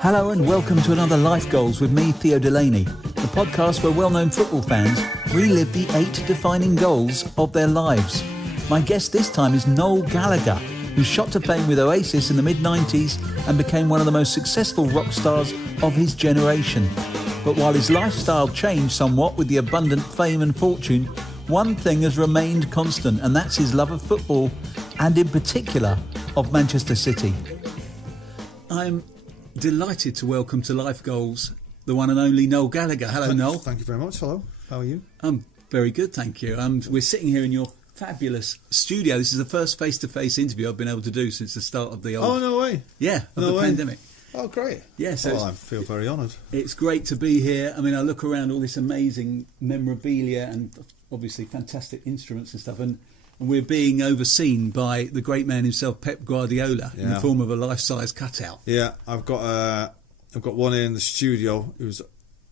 Hello and welcome to another Life Goals with me, Theo Delaney, the podcast where well-known football fans relive the 8 defining goals of their lives. My guest this time is Noel Gallagher, who shot to fame with Oasis in the mid-90s and became one of the most successful rock stars of his generation. But while his lifestyle changed somewhat with the abundant fame and fortune, one thing has remained constant, and that's his love of football, and in particular of Manchester City. I'm delighted to welcome to Life Goals the one and only Noel Gallagher. Hello, Noel. Thank you very much. Hello. How are you? I'm very good, thank you. We're sitting here in your fabulous studio. This is the first face-to-face interview I've been able to do since the start of the Oh, no way. the pandemic. Oh, great. Yeah, so I feel very honoured. It's great to be here. I mean, I look around all this amazing memorabilia and obviously fantastic instruments and stuff, and we're being overseen by the great man himself, Pep Guardiola, in the form of a life-size cutout. Yeah, I've got one in the studio who's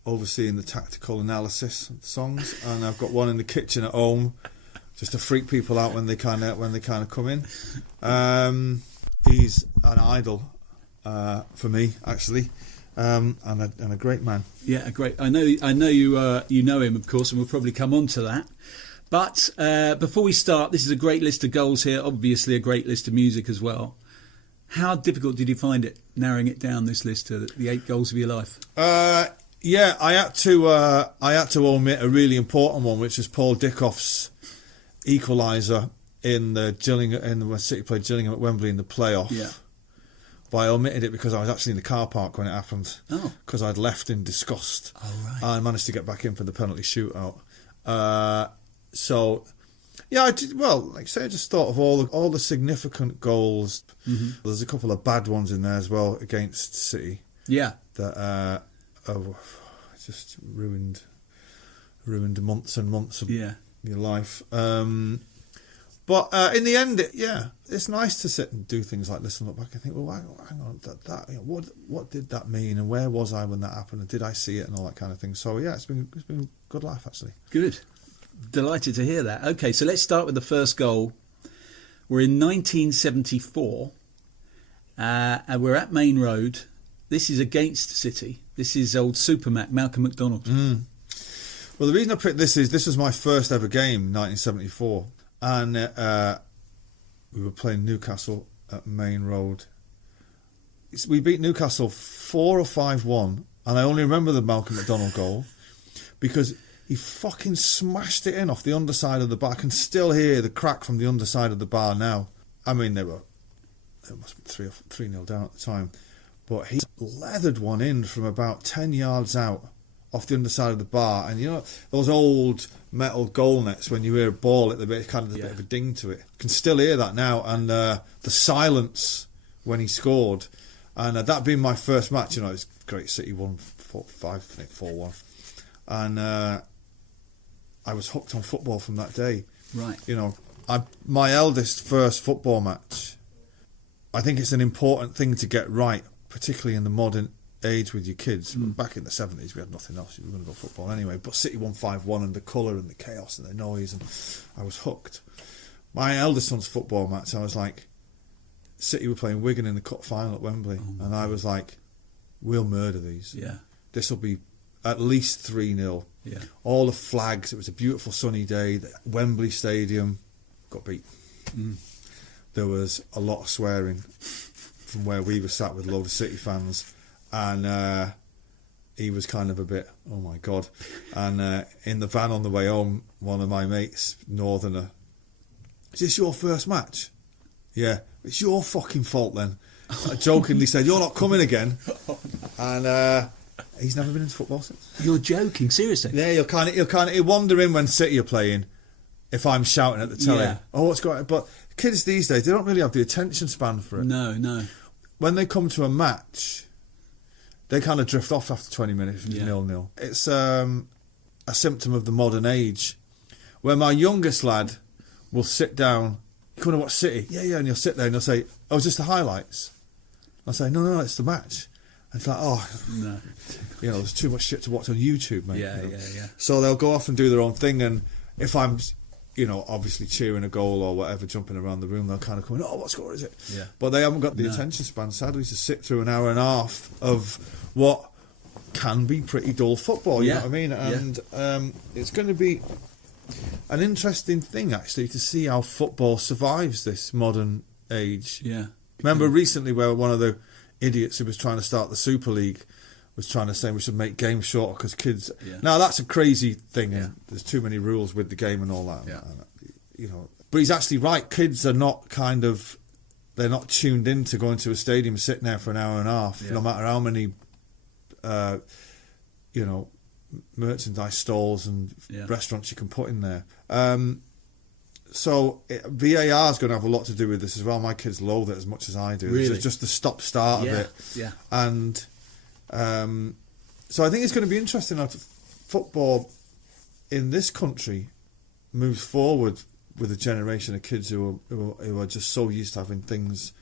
overseeing the tactical analysis of the songs, and I've got one in the kitchen at home just to freak people out when they kind of come in. He's an idol for me, actually, and a great man. Yeah, a great. I know you know him, of course, and we'll probably come on to that. But before we start, this is a great list of goals here. Obviously, a great list of music as well. How difficult did you find it narrowing it down, this list to the 8 goals of your life? Yeah, I had to omit a really important one, which is Paul Dickoff's equaliser when City played Gillingham at Wembley in the playoff. Yeah. But I omitted it because I was actually in the car park when it happened. Oh. Because I'd left in disgust. Oh, right. I managed to get back in for the penalty shootout. So, yeah, I did, well, like I say, I just thought of all the significant goals. Mm-hmm. There's a couple of bad ones in there as well against City. Yeah. That just ruined months and months of your life. But in the end, it's nice to sit and do things like this and look back and think, well, hang on, what did that mean, and where was I when that happened, and did I see it, and all that kind of thing. So yeah, it's been a good life, actually. Good. Delighted to hear that. Okay, so let's start with the first goal. We're in 1974, and we're at Main Road. This is against City. This is old Supermac, Malcolm McDonald. Mm. Well, the reason I picked this was my first ever game, 1974. And we were playing Newcastle at Main Road. We beat Newcastle 4 or 5-1, and I only remember the Malcolm McDonald goal because he fucking smashed it in off the underside of the bar. I can still hear the crack from the underside of the bar now. I mean, it must be 3-0 down at the time, but he leathered one in from about 10 yards out off the underside of the bar, and you know those old metal goal nets when you hear a ball at the bit, kind of a bit of a ding to it. I can still hear that now, and the silence when he scored, and that being my first match, you know, it's great. City won 4-1, and I was hooked on football from that day. Right. You know, my eldest first football match. I think it's an important thing to get right, particularly in the modern age with your kids. Back in the 70s we had nothing else, we were going to go football anyway, but City won 5-1, and the colour and the chaos and the noise, and I was hooked. My eldest son's football match, I was like, City were playing Wigan in the cup final at Wembley, and I was like, we'll murder these. Yeah. This will be at least 3-0. Yeah. All the flags, it was a beautiful sunny day, the Wembley Stadium got beat. There was a lot of swearing from where we were sat with a load of City fans. And he was kind of a bit, oh my God. And in the van on the way home, one of my mates, Northerner, is this your first match? Yeah, it's your fucking fault then. I jokingly said, you're not coming again. And he's never been into football since. You're joking, seriously? Yeah, he'll wander in when City are playing if I'm shouting at the telly. Yeah. Oh, what's going on? But kids these days, they don't really have the attention span for it. No. When they come to a match, they kind of drift off after 20 minutes, 0-0. It's a symptom of the modern age, where my youngest lad will sit down, you want to watch City? Yeah, and he'll sit there and he'll say, oh, is this the highlights? I'll say, no, it's the match. And it's like, oh, no. You know, there's too much shit to watch on YouTube, mate. Yeah. So they'll go off and do their own thing, and if I'm obviously cheering a goal or whatever, jumping around the room, they'll kind of come, oh, what score is it? Yeah. But they haven't got the attention span, sadly, to sit through an hour and a half of what can be pretty dull football, you know what I mean? And it's going to be an interesting thing, actually, to see how football survives this modern age. Yeah. Remember recently where one of the idiots who was trying to start the Super League was trying to say we should make games shorter because kids... Yeah. Now, that's a crazy thing, and there's too many rules with the game and all that. Yeah. And, but he's actually right. Kids are not they're not tuned in to going to a stadium, sitting there for an hour and a half, no matter how many, merchandise stalls and restaurants you can put in there. So VAR is going to have a lot to do with this as well. My kids loathe it as much as I do. Really? It's just the stop-start of it. Yeah. And so I think it's going to be interesting how football in this country moves forward with a generation of kids who are just so used to having things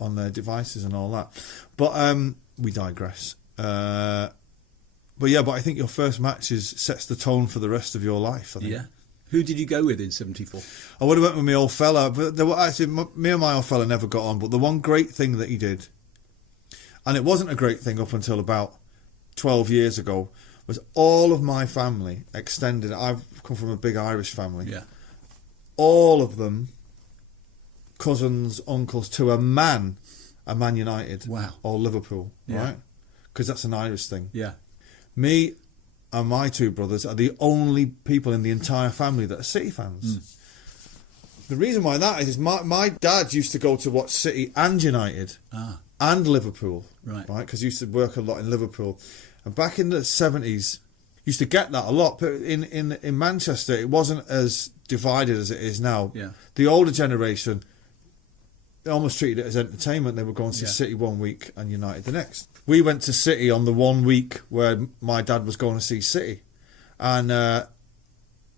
on their devices and all that. But we digress. But I think your first match sets the tone for the rest of your life, I think. Yeah. Who did you go with in 74? I would have went with my old fella, but me and my old fella never got on. But the one great thing that he did, and it wasn't a great thing up until about 12 years ago, was all of my family extended. I've come from a big Irish family. Yeah. All of them, cousins, uncles, to a Man United. Wow. Or Liverpool, right? Because that's an Irish thing. Yeah. Me and my two brothers are the only people in the entire family that are City fans. The reason why that is my dad used to go to watch City and United and Liverpool, right? Because he used to work a lot in Liverpool. And back in the 70s, used to get that a lot. But in Manchester, it wasn't as divided as it is now. Yeah. The older generation, they almost treated it as entertainment. They would go and see City one week and United the next. We went to City on the 1 week where my dad was going to see City. And I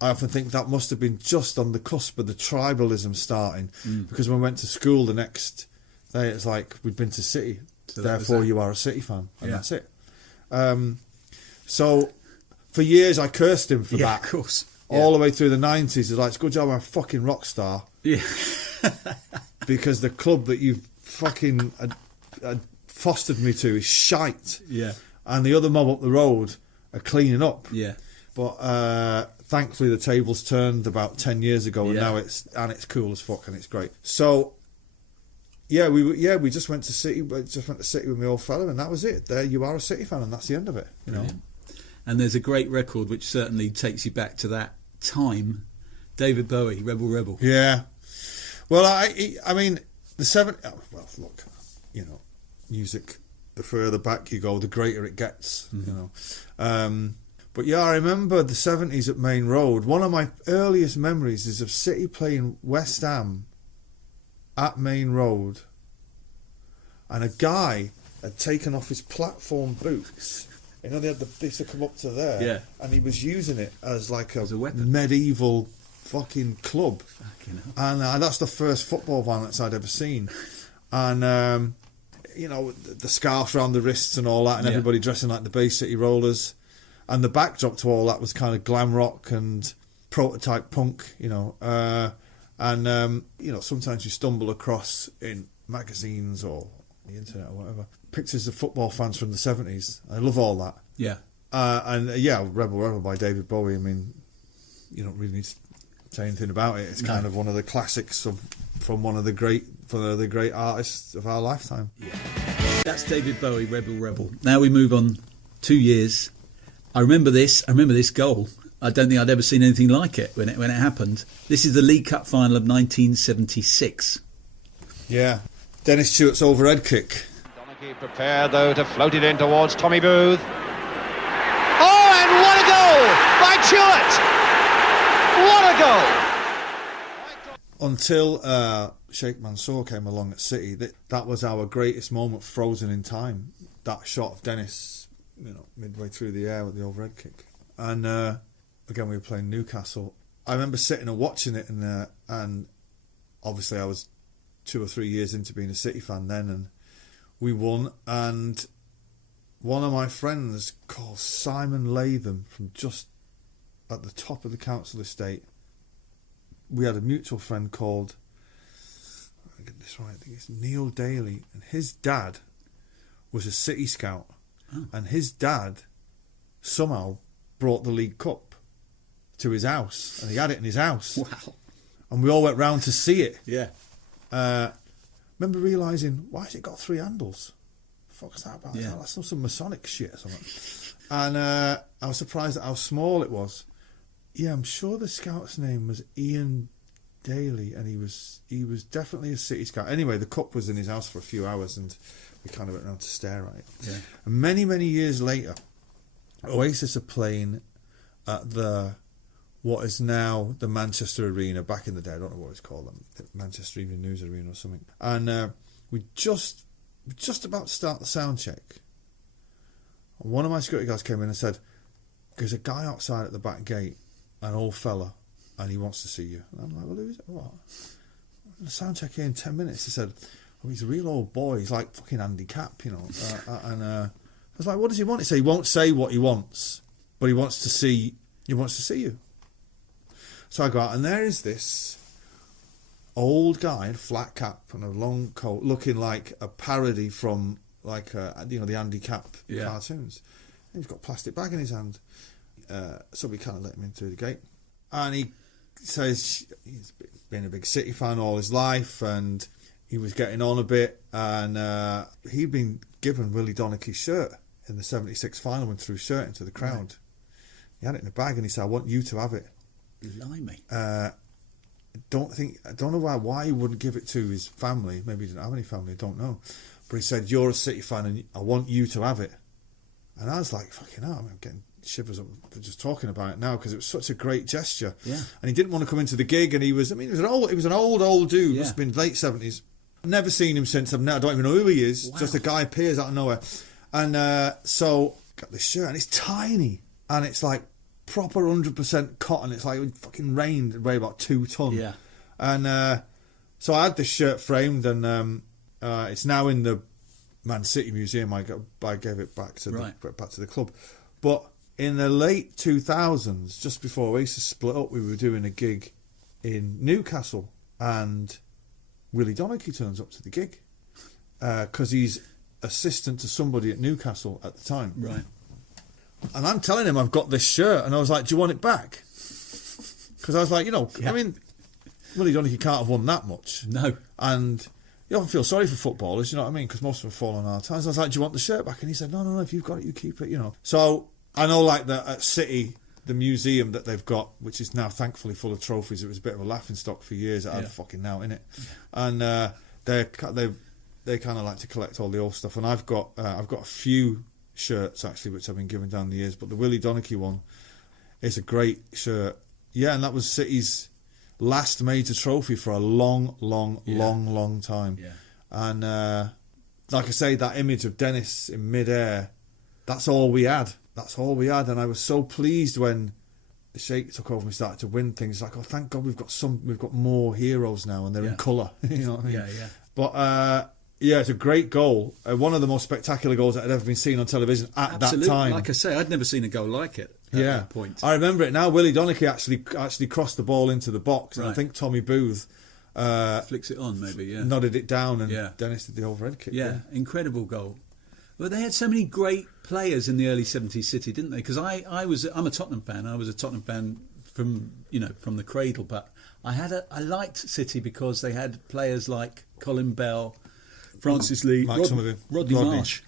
often think that must have been just on the cusp of the tribalism starting. Because when we went to school the next day, it's like, we'd been to City. So therefore, you are a City fan. And that's it. So for years, I cursed him for that. Yeah, of course. All the way through the 90s, it's like, it's a good job I'm a fucking rock star. Yeah. Because the club that you've fucking fostered me to is shite. Yeah. And the other mob up the road are cleaning up. Yeah. But thankfully the tables turned about 10 years ago, and now it's cool as fuck and it's great. So we just went to City. We just went to City with my old fella, and that was it. There you are, a City fan, and that's the end of it. You know. And there's a great record which certainly takes you back to that time. David Bowie, Rebel Rebel. Yeah. Well, I mean, the 70s... well, look, music, the further back you go, the greater it gets, But yeah, I remember the 70s at Main Road. One of my earliest memories is of City playing West Ham at Main Road, and a guy had taken off his platform boots. They had the bits that come up to there, and he was using it as like a weapon. Medieval fucking club. Fucking hell. And that's the first football violence I'd ever seen. And the scarves around the wrists and all that, and everybody dressing like the Bay City Rollers. And the backdrop to all that was kind of glam rock and prototype punk, sometimes you stumble across in magazines or the internet or whatever pictures of football fans from the 70s. I love all that. Yeah. Rebel Rebel by David Bowie. I mean, you don't really need to say anything about it. It's kind of one of the classics from one of the great artists of our lifetime. Yeah. That's David Bowie, Rebel Rebel. Now we move on 2 years. I remember this goal. I don't think I'd ever seen anything like it when it happened. This is the League Cup final of 1976. Yeah. Dennis Stewart's overhead kick. Donaghy prepared, though, to float it in towards Tommy Booth. Oh, and what a goal by Stewart! What a goal! Until Sheikh Mansour came along at City, that was our greatest moment, frozen in time. That shot of Dennis, midway through the air with the overhead kick. And again, we were playing Newcastle. I remember sitting and watching it, and obviously I was 2 or 3 years into being a City fan then, and we won. And one of my friends called Simon Latham from just at the top of the council estate we had a mutual friend called, I get this right, I think it's Neil Daly, and his dad was a City scout, and his dad somehow brought the League Cup to his house, and he had it in his house. Wow. And we all went round to see it. Yeah. Remember realising, why has it got 3 handles? The fuck's that about? Yeah. That's some Masonic shit or something. And I was surprised at how small it was. Yeah, I'm sure the scout's name was Ian Daly, and he was definitely a City scout. Anyway, the cup was in his house for a few hours, and we kind of went around to stare at it. Yeah. And many, many years later, Oasis are playing at what is now the Manchester Arena. Back in the day, I don't know what it's called, the Manchester Evening News Arena or something. And we just about to start the sound check. And one of my security guards came in and said, "There's a guy outside at the back gate, an old fella, and he wants to see you." And I'm like, "Well, who's it? What? The sound check here in 10 minutes." He said, "Oh, he's a real old boy. He's like fucking Andy Capp, you know." And I was like, "What does he want?" He said, "He won't say what he wants, but he wants to see. He wants to see you." So I go out, and there is this old guy in a flat cap and a long coat, looking like a parody from like the Andy Capp cartoons. And he's got a plastic bag in his hand. So we kind of let him in through the gate, and he says he's been a big City fan all his life, and he was getting on a bit, and he'd been given Willie Donachie's shirt in the '76 final and threw shirt into the crowd. Right. He had it in a bag, and he said, "I want you to have it." Blimey. I don't know why he wouldn't give it to his family. Maybe he didn't have any family, I don't know. But he said, "You're a City fan and I want you to have it." And I was like, fucking hell, I'm getting shivers up just talking about it now, because it was such a great gesture. Yeah. And he didn't want to come into the gig, and he was an old dude, must have been late 70s. Never seen him since. I don't even know who he is. Wow. Just a guy appears out of nowhere. And so got this shirt, and it's tiny, and it's like proper 100% cotton. It's like it fucking rained. It weighed about 2 ton. Yeah. And so I had this shirt framed, and it's now in the Man City Museum. I gave it back to the club. But in the late 2000s, just before Oasis split up, we were doing a gig in Newcastle, and Willie Donachie turns up to the gig because he's assistant to somebody at Newcastle at the time. Right. And I'm telling him I've got this shirt, and I was like, "Do you want it back?" Because I was like, I mean, Willie Donachie can't have won that much. No. And you often feel sorry for footballers, you know what I mean? Because most of them fall on hard times. I was like, "Do you want the shirt back?" And he said, No, if you've got it, you keep it, So I know, like, that at City, the museum that they've got, which is now thankfully full of trophies, it was a bit of a laughing stock for years. It had fucking now in it. And they kind of like to collect all the old stuff. And I've got a few shirts, actually, which I've been given down the years. But the Willie Donachie one is a great shirt. Yeah, and that was City's last major trophy for a long time. Yeah. And like I say, that image of Dennis in midair, that's all we had. And I was so pleased when the Sheikh took over and we started to win things. Like, oh, thank God we've got more heroes now, and they're in colour. You know what I mean? Yeah. But it's a great goal. One of the most spectacular goals that had ever been seen on television at that time. Like I say, I'd never seen a goal like it at that point. I remember it now. Willie Donachie actually crossed the ball into the box, and I think Tommy Booth flicks it on, maybe. Yeah, nodded it down, and Dennis did the overhead kick. Yeah, incredible goal. Well, they had so many great players in the early 70s City, didn't they? Because I'm a Tottenham fan. I was a Tottenham fan from the cradle, but I liked City because they had players like Colin Bell, Francis Lee, Rodney Marsh.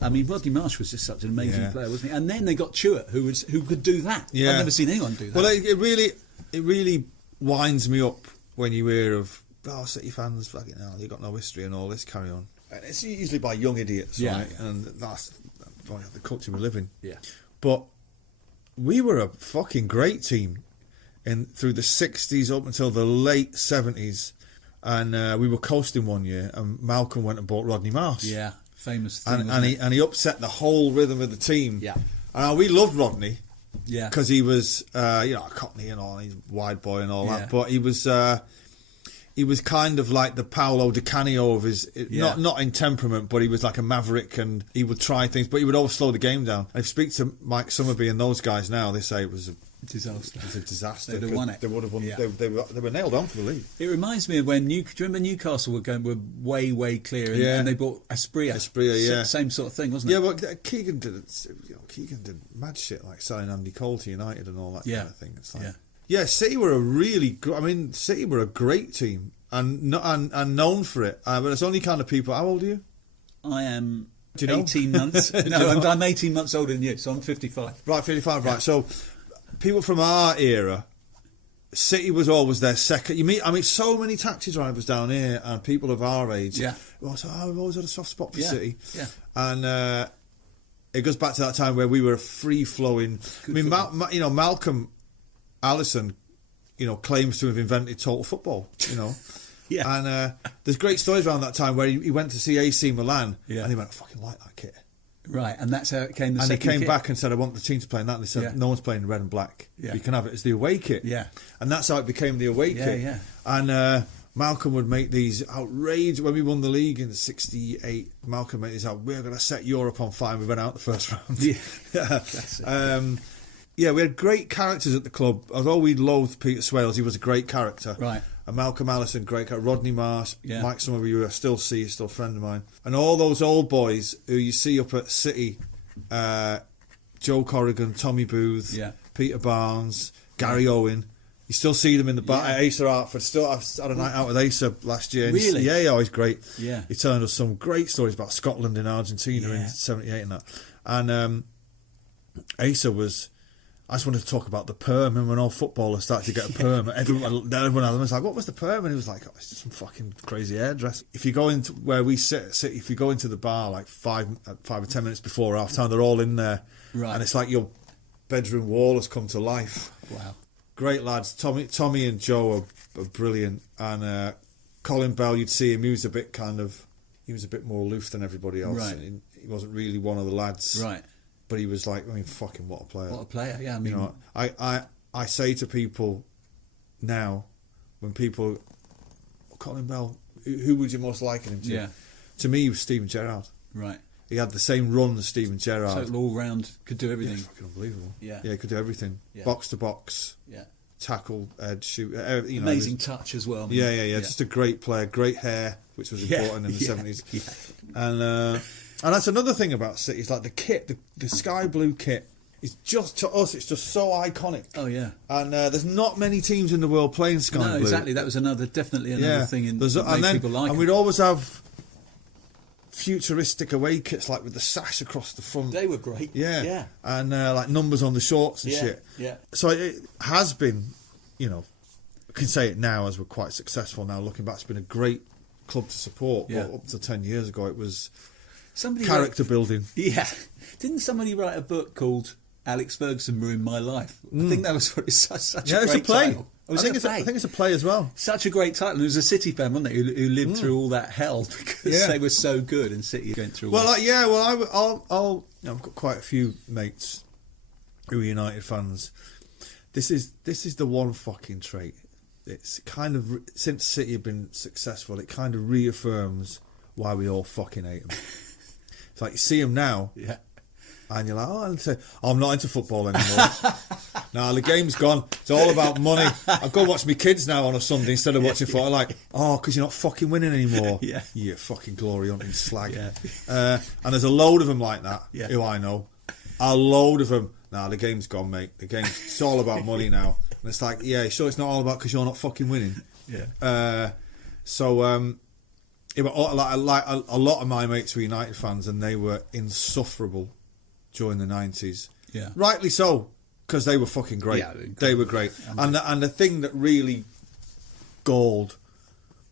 I mean, Rodney Marsh was just such an amazing player, wasn't he? And then they got Chewett, who could do that. Yeah. I've never seen anyone do that. Well, it really winds me up when you hear of City fans, fucking hell, you got no history and all this carry on. And it's usually by young idiots, right? And that's the culture we live in. Yeah. But we were a fucking great team through the 60s up until the late 70s. And we were coasting one year, and Malcolm went and bought Rodney Marsh. Yeah, famous thing. And he upset the whole rhythm of the team. Yeah. And we loved Rodney. Yeah. Because he was, a Cockney and all, he's a wide boy and all that. But he was kind of like the Paolo Di Canio of his, not in temperament, but he was like a maverick, and he would try things, but he would always slow the game down. And if you speak to Mike Summerby and those guys now, they say it was Disaster. It was a disaster. They'd have won it. They would have won. Yeah. They were nailed on for the league. It reminds me of when do you remember Newcastle were way clear, and they bought Espria. Yeah. Same sort of thing, wasn't it? Yeah, well, Keegan did mad shit like selling Andy Cole to United and all that kind of thing. It's like, City were City were a great team and known for it. But it's only kind of people. How old are you? I am. Do you know? 18 months. No, I'm 18 months older than you, so I'm 55. Right, 55. Right, so people from our era. City was always their second. You meet, so many taxi drivers down here and people of our age. Yeah. Well, so, we've always had a soft spot for Yeah. City. Yeah. And it goes back to that time where we were a free-flowing. Malcolm Allison, claims to have invented total football. Yeah. And there's great stories around that time where he went to see AC Milan and he went, I fucking like that kit. Right, and that's how it came. And he came back and said, I want the team to play in that. And they said, no one's playing red and black. Yeah. You can have it as the away kit. Yeah. And that's how it became the away kit. Yeah. And Malcolm would make these outrageous. When we won the league in '68, Malcolm made these out. We're going to set Europe on fire. We went out the first round. Yeah. We had great characters at the club. Although we loathed Peter Swales, he was a great character. Right. And Malcolm Allison, great character. Rodney Marsh, Yeah. Mike, some of you I still see, still a friend of mine. And all those old boys who you see up at City, Joe Corrigan, Tommy Booth, Peter Barnes, Gary Owen. You still see them in the bar. Asa Hartford. I've had a night out with Asa last year. Really? Yeah, he's great. Yeah. He told us some great stories about Scotland and Argentina in '78 and that. And Asa was. I just wanted to talk about the perm, and when all footballers started to get a perm, everyone else was like, "What was the perm?" And he was like, "Oh, it's just some fucking crazy hairdress." If you go into where we sit at City, if you go into the bar like 5 or 10 minutes before half time, they're all in there, right? And it's like your bedroom wall has come to life. Wow, great lads. Tommy and Joe are brilliant, and Colin Bell, you'd see him. He was a bit more aloof than everybody else. Right. He wasn't really one of the lads, right? But he was like, fucking what a player. What a player, yeah. I say to people now, when people, Colin Bell, who would you most liken him to? Yeah. To me, he was Steven Gerrard. Right. He had the same run as Steven Gerrard. Total all-round, could do everything. Yeah, fucking unbelievable. Yeah. Yeah, he could do everything. Yeah. Box to box. Yeah. Tackle, edge, shoot. Amazing touch as well. Yeah. Just a great player. Great hair, which was important in the 70s. Yeah. And that's another thing about City. It's like the kit, the sky blue kit, is just, to us, it's just so iconic. Oh, yeah. And there's not many teams in the world playing sky blue. No, exactly. That was definitely another thing that made people like and it. we'd always have futuristic away kits, like with the sash across the front. They were great. Yeah. And like numbers on the shorts and shit. Yeah. So it has been, I can say it now as we're quite successful now. Looking back, it's been a great club to support. Yeah. But up to 10 years ago, it was Somebody character building. Yeah. Didn't somebody write a book called Alex Ferguson Ruined My Life? I think that was such a great title. I think it's a play as well. Such a great title. It was a City fan, wasn't it, who lived through all that hell because they were so good, and City going through. I've got quite a few mates who are United fans. This is the one fucking trait. It's kind of, since City have been successful, it kind of reaffirms why we all fucking hate them. It's like you see them now. Yeah. And you're like, I'm not into football anymore. Now the game's gone. It's all about money. I go watch my kids now on a Sunday instead of watching football. Like, because you're not fucking winning anymore. Yeah. You fucking glory hunting slag. Yeah. And there's a load of them like that, Yeah. who I know. A load of them. Now the game's gone, mate. It's all about money now. And it's like, sure, it's not all about because you're not fucking winning. Yeah. But a lot of my mates were United fans, and they were insufferable during the 90s. Yeah. Rightly so, because they were fucking great. Yeah, they were great. And the thing that really galled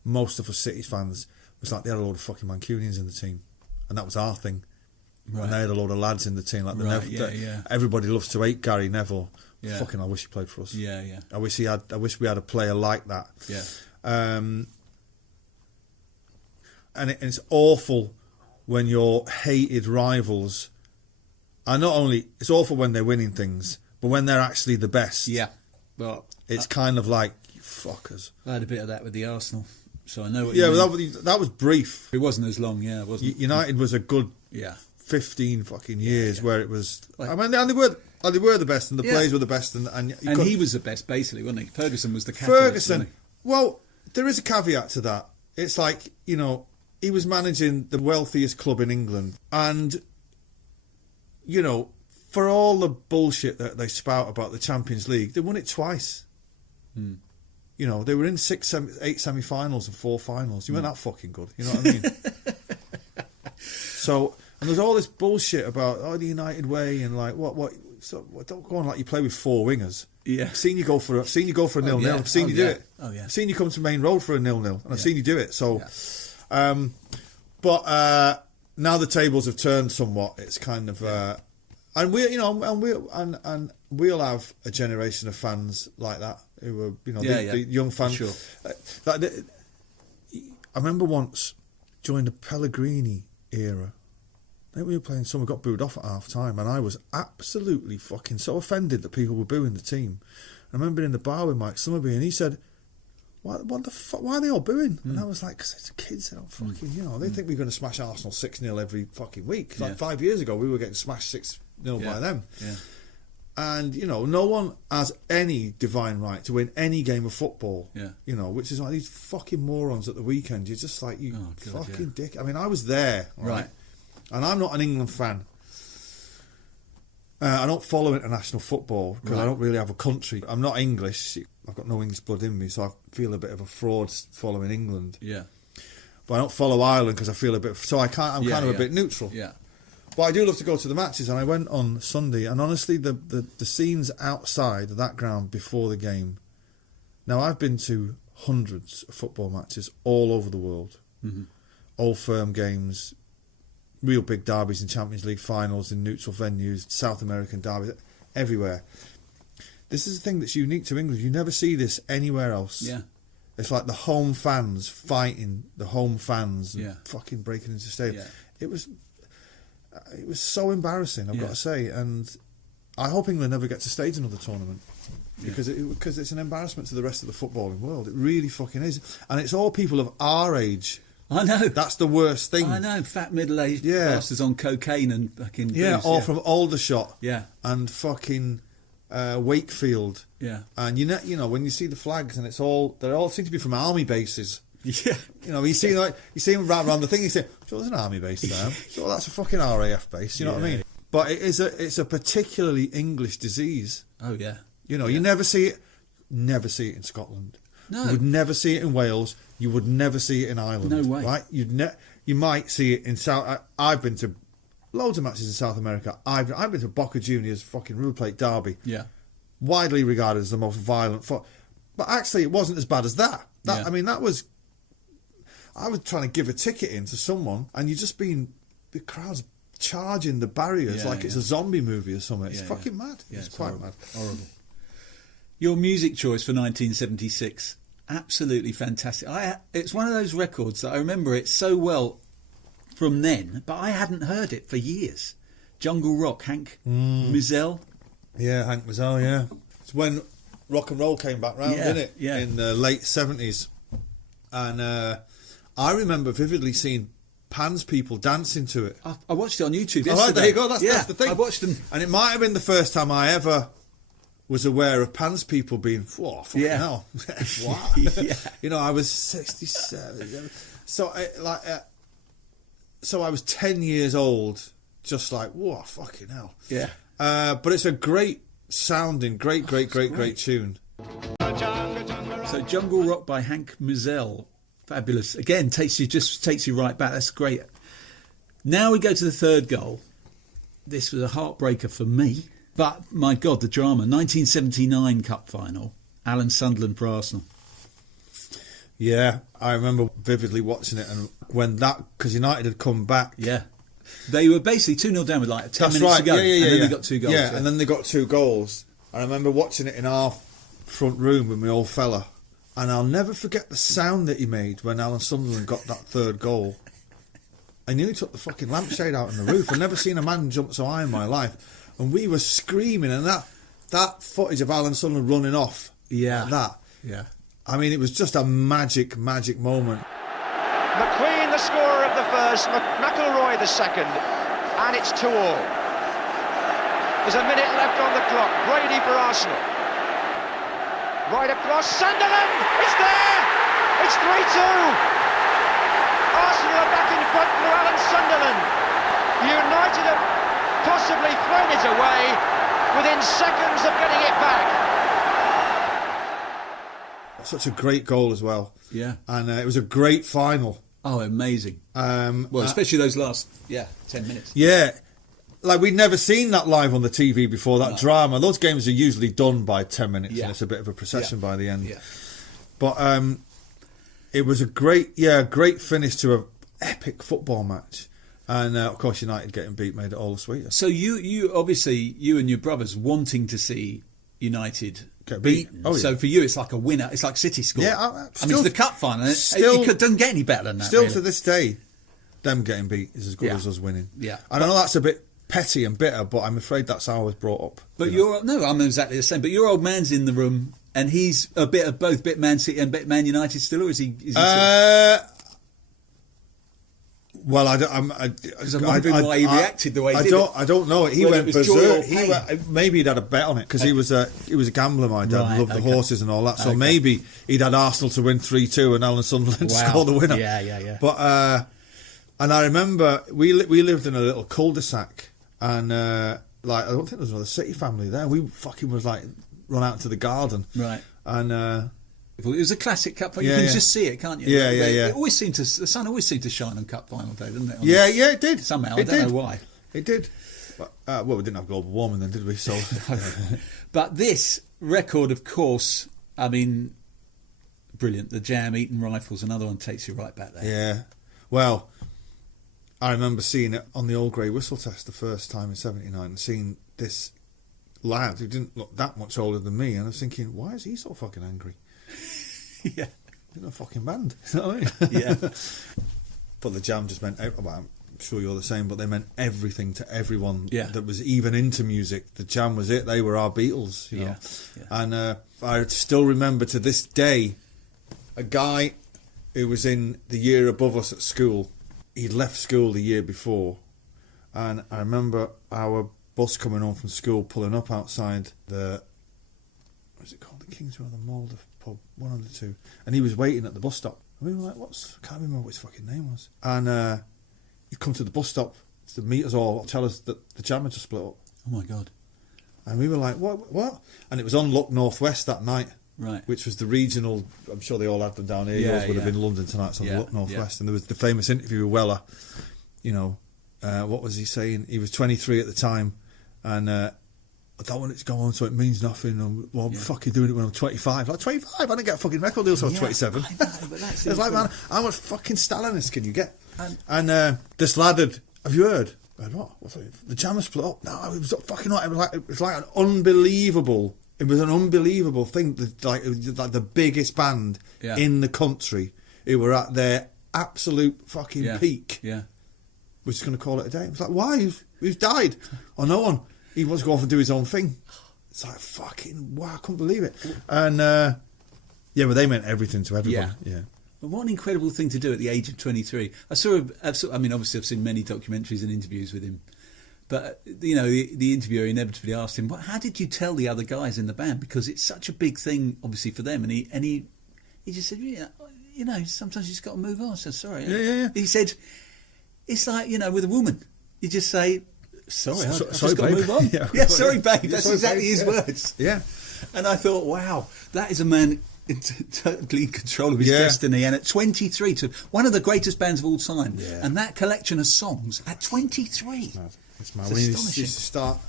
most of us City fans was like they had a load of fucking Mancunians in the team, and that was our thing. Right. And they had a load of lads in the team. Like everybody loves to hate Gary Neville. Yeah. Fucking, I wish he played for us. Yeah. I wish we had a player like that. Yeah. And it's awful when your hated rivals are not only, it's awful when they're winning things, but when they're actually the best. Yeah. Well, it's kind of like, you fuckers. I had a bit of that with the Arsenal, so I know what you mean. But that was brief. It wasn't as long, it wasn't. United was a good 15 fucking years where it was... Like, and they were Oh, they were the best, and the players were the best, and he was the best, basically, wasn't he? Ferguson was the captain. Ferguson. Well, there is a caveat to that. It's like, you know, he was managing the wealthiest club in England, and, you know, for all the bullshit that they spout about the Champions League, they won it twice. You know, they were in 8 semi-finals and 4 finals. You weren't that fucking good. You know what I mean? So, and there's all this bullshit about the United way and like what. So don't go on like you play with 4 wingers. Yeah, I've seen you go for a 0-0. I've seen you do it. Oh yeah. I've seen you come to Main Road for a 0-0, and I've seen you do it. So, but now the tables have turned somewhat. It's kind of, and we'll have a generation of fans like that who are, you know, the young fans. Sure. I remember once during the Pellegrini era. I think we were playing someone got booed off at half time, and I was absolutely fucking so offended that people were booing the team. I remember in the bar with Mike Summerby, and he said, what the fuck, why are they all booing? And I was like, because it's kids, they don't fucking, you know, they think we're going to smash Arsenal 6-0 every fucking week. Like 5 years ago, we were getting smashed 6-0 by them. Yeah. And, you know, no one has any divine right to win any game of football, you know, which is like these fucking morons at the weekend. You're just like, dick. I mean, I was there, right? And I'm not an England fan. I don't follow international football because I don't really have a country. I'm not English. I've got no English blood in me, so I feel a bit of a fraud following England. Yeah. But I don't follow Ireland because I feel a bit... So I'm kind of a bit neutral. Yeah. But I do love to go to the matches, and I went on Sunday, and honestly, the scenes outside of that ground before the game... Now, I've been to hundreds of football matches all over the world. Mm-hmm. Old Firm games... Real big derbies in Champions League finals, in neutral venues, South American derbies, everywhere. This is a thing that's unique to England. You never see this anywhere else. Yeah. It's like the home fans fighting the home fans and fucking breaking into the stadium. Yeah. It was so embarrassing, I've got to say. And I hope England never gets to stage another tournament. Because it's an embarrassment to the rest of the footballing world. It really fucking is. And it's all people of our age. I know. That's the worst thing. I know. Fat middle-aged bastards on cocaine and fucking booze, or from Aldershot. Yeah. And fucking Wakefield. Yeah. And you know when you see the flags and they all seem to be from army bases. Yeah. You know, you see them around the thing, you say, so there's an army base there. So that's a fucking RAF base, you know what I mean? But it's a particularly English disease. Oh yeah. You know, you never see it in Scotland. No. You would never see it in Wales. You would never see it in Ireland. No way. Right? You might see it in South... I've been to loads of matches in South America. I've been to Boca Juniors fucking River Plate derby. Yeah. Widely regarded as the most violent... But actually, it wasn't as bad as that. I mean, that was... I was trying to give a ticket in to someone, and you're just being... The crowd's charging the barriers like it's a zombie movie or something. It's fucking mad. Yeah, it's quite mad. Horrible. Your music choice for 1976, absolutely fantastic. It's one of those records that I remember it so well from then, but I hadn't heard it for years. Jungle Rock, Hank Mizell. Yeah, Hank Mizell, yeah. It's when rock and roll came back round, didn't it? Yeah. In the late 70s. And I remember vividly seeing Pan's people dancing to it. I watched it on YouTube yesterday. Oh, right, there you go, that's the thing. I watched them. And it might have been the first time I ever... was aware of Pan's people being, whoa, fucking hell. What? You know, I was 67. So I was 10 years old, just like, whoa, fucking hell. Yeah. But it's a great sounding, great tune. So Jungle Rock by Hank Mizell. Fabulous. Again, takes you right back. That's great. Now we go to the third goal. This was a heartbreaker for me. But, my God, the drama. 1979 Cup Final. Alan Sunderland for Arsenal. Yeah, I remember vividly watching it. And when because United had come back. Yeah. They were basically 2-0 down with like 10 minutes to go. And then they got 2 goals. Yeah, and then they got 2 goals. And I remember watching it in our front room with my old fella. And I'll never forget the sound that he made when Alan Sunderland got that third goal. I nearly took the fucking lampshade out on the roof. I've never seen a man jump so high in my life. And we were screaming, and that footage of Alan Sunderland running off, like that. Yeah. I mean, it was just a magic moment. McQueen, the scorer of the first, McIlroy the second, and it's 2-2. There's a minute left on the clock. Brady for Arsenal. Right across, Sunderland! It's there! It's 3-2! Arsenal are back in front through Alan Sunderland. United have possibly thrown it away within seconds of getting it back. Such a great goal as well. Yeah. And it was a great final. Oh, amazing. Well, especially those last, 10 minutes. Yeah. Like, we'd never seen that live on the TV before, that drama. Those games are usually done by 10 minutes, and it's a bit of a procession by the end. Yeah. But it was a great finish to an epic football match. And, of course, United getting beat made it all the sweeter. So you obviously, you and your brothers wanting to see United Get beaten. beat. Oh, yeah. So for you, it's like a winner. It's like City score. Yeah, I mean, it's the cup final. It doesn't get any better than that. Still really. to this day, them getting beat is as good as us winning. Yeah. I know that's a bit petty and bitter, but I'm afraid that's how I was brought up. But I'm exactly the same. But your old man's in the room, and he's a bit of both, bit Man City and bit Man United still, or is he? Well, I'm wondering why he reacted the way he did. I don't know. He went berserk. Maybe he'd had a bet on it because he was a gambler. My dad loved the horses and all that. So maybe he'd had Arsenal to win 3-2 and Alan Sunderland score the winner. Yeah. But and I remember we lived in a little cul-de-sac, and I don't think there was another City family there. We fucking was like run out into the garden, right? And it was a classic cup final. You can just see it, can't you? Yeah. It always seemed the sun always seemed to shine on cup final day, didn't it? It did. Somehow, I don't know why. It did. But, we didn't have global warming then, did we? So, But this record, of course, I mean, brilliant. The Jam Eaton Rifles, another one takes you right back there. Yeah. Well, I remember seeing it on the Old Grey Whistle Test the first time in '79, and seeing this lad who didn't look that much older than me, and I was thinking, why is he so fucking angry? Yeah. They're not a fucking band. You know what I mean? Yeah. But the Jam just meant, well, I'm sure you're the same, but they meant everything to everyone that was even into music. The Jam was it. They were our Beatles, you know. Yeah. And I still remember to this day a guy who was in the year above us at school. He'd left school the year before, and I remember our bus coming home from school, pulling up outside the, what's it called, the Kingsway or the Maldive pub, one of the two, and he was waiting at the bus stop. And we were like, I can't remember what his fucking name was. And he'd come to the bus stop to meet us all, tell us that the Jam had just split up. Oh my God. And we were like, what? And it was on Look Northwest that night. Right. Which was the regional, I'm sure they all had them down here. Yours would have been London tonight, so Look Northwest. And there was the famous interview with Weller. You know, what was he saying? He was 23 at the time, and I don't want it to go on, so it means nothing. And, I'm fucking doing it when I'm 25. Like, 25? I didn't get a fucking record deal till I was 27. I know, but that's it's like, man, how much fucking Stalinist can you get? And this lad had, have you heard? What? The Jam was split up. No, it was fucking not. It was like an unbelievable. It was an unbelievable thing. Like the biggest band in the country, who were at their absolute fucking peak. Yeah. We're just going to call it a day. It was like, why? Who's died? Oh, no one. He wants to go off and do his own thing. It's like, fucking, wow, I couldn't believe it. And, but they meant everything to everybody. Yeah. But what an incredible thing to do at the age of 23. I mean, obviously I've seen many documentaries and interviews with him. But, you know, the interviewer inevitably asked him, how did you tell the other guys in the band? Because it's such a big thing, obviously, for them. And he just said, you know, sometimes you just got to move on. I said, sorry. Yeah. He said, it's like, you know, with a woman. You just say, sorry, I've just got to move on. Sorry, babe. That's exactly his words. Yeah. And I thought, wow, that is a man totally in control of his destiny. And at 23, to one of the greatest bands of all time. Yeah. And that collection of songs at 23. It's mad. When he used to start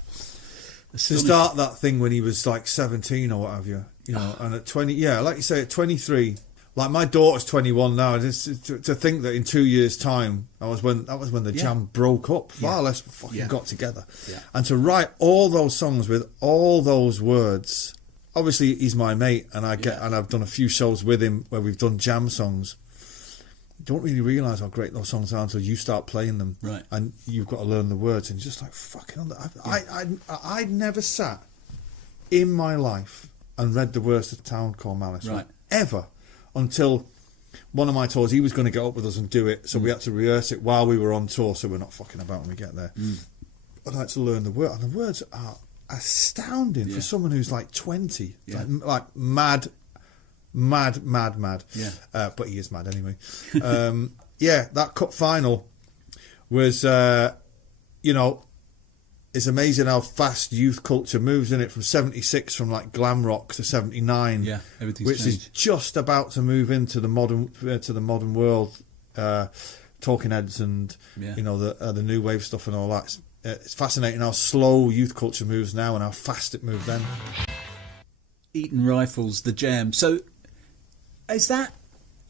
that thing when he was like 17 or what have you, know, and at 20, like you say, at 23, like my daughter's 21 now. Just to think that in 2 years' time, that was when the Jam broke up, far less fucking got together, and to write all those songs with all those words. Obviously, he's my mate, and and I've done a few shows with him where we've done Jam songs. Don't really realise how great those songs are until you start playing them, right? And you've got to learn the words, and just like fucking. I'd never sat in my life and read the words of Town Called Malice, right? Ever, until one of my tours, he was going to get up with us and do it, so we had to rehearse it while we were on tour, so we're not fucking about when we get there. I'd like to learn the words, and the words are astounding for someone who's like 20, Yeah. like mad. Yeah. But he is mad anyway. That cup final was, it's amazing how fast youth culture moves, in it, from 76, from like glam rock to 79. Yeah, everything's which changed. is just about to move into the modern world. Talking Heads and the new wave stuff and all that. It's fascinating how slow youth culture moves now and how fast it moved then. Eton Rifles, the Jam. So,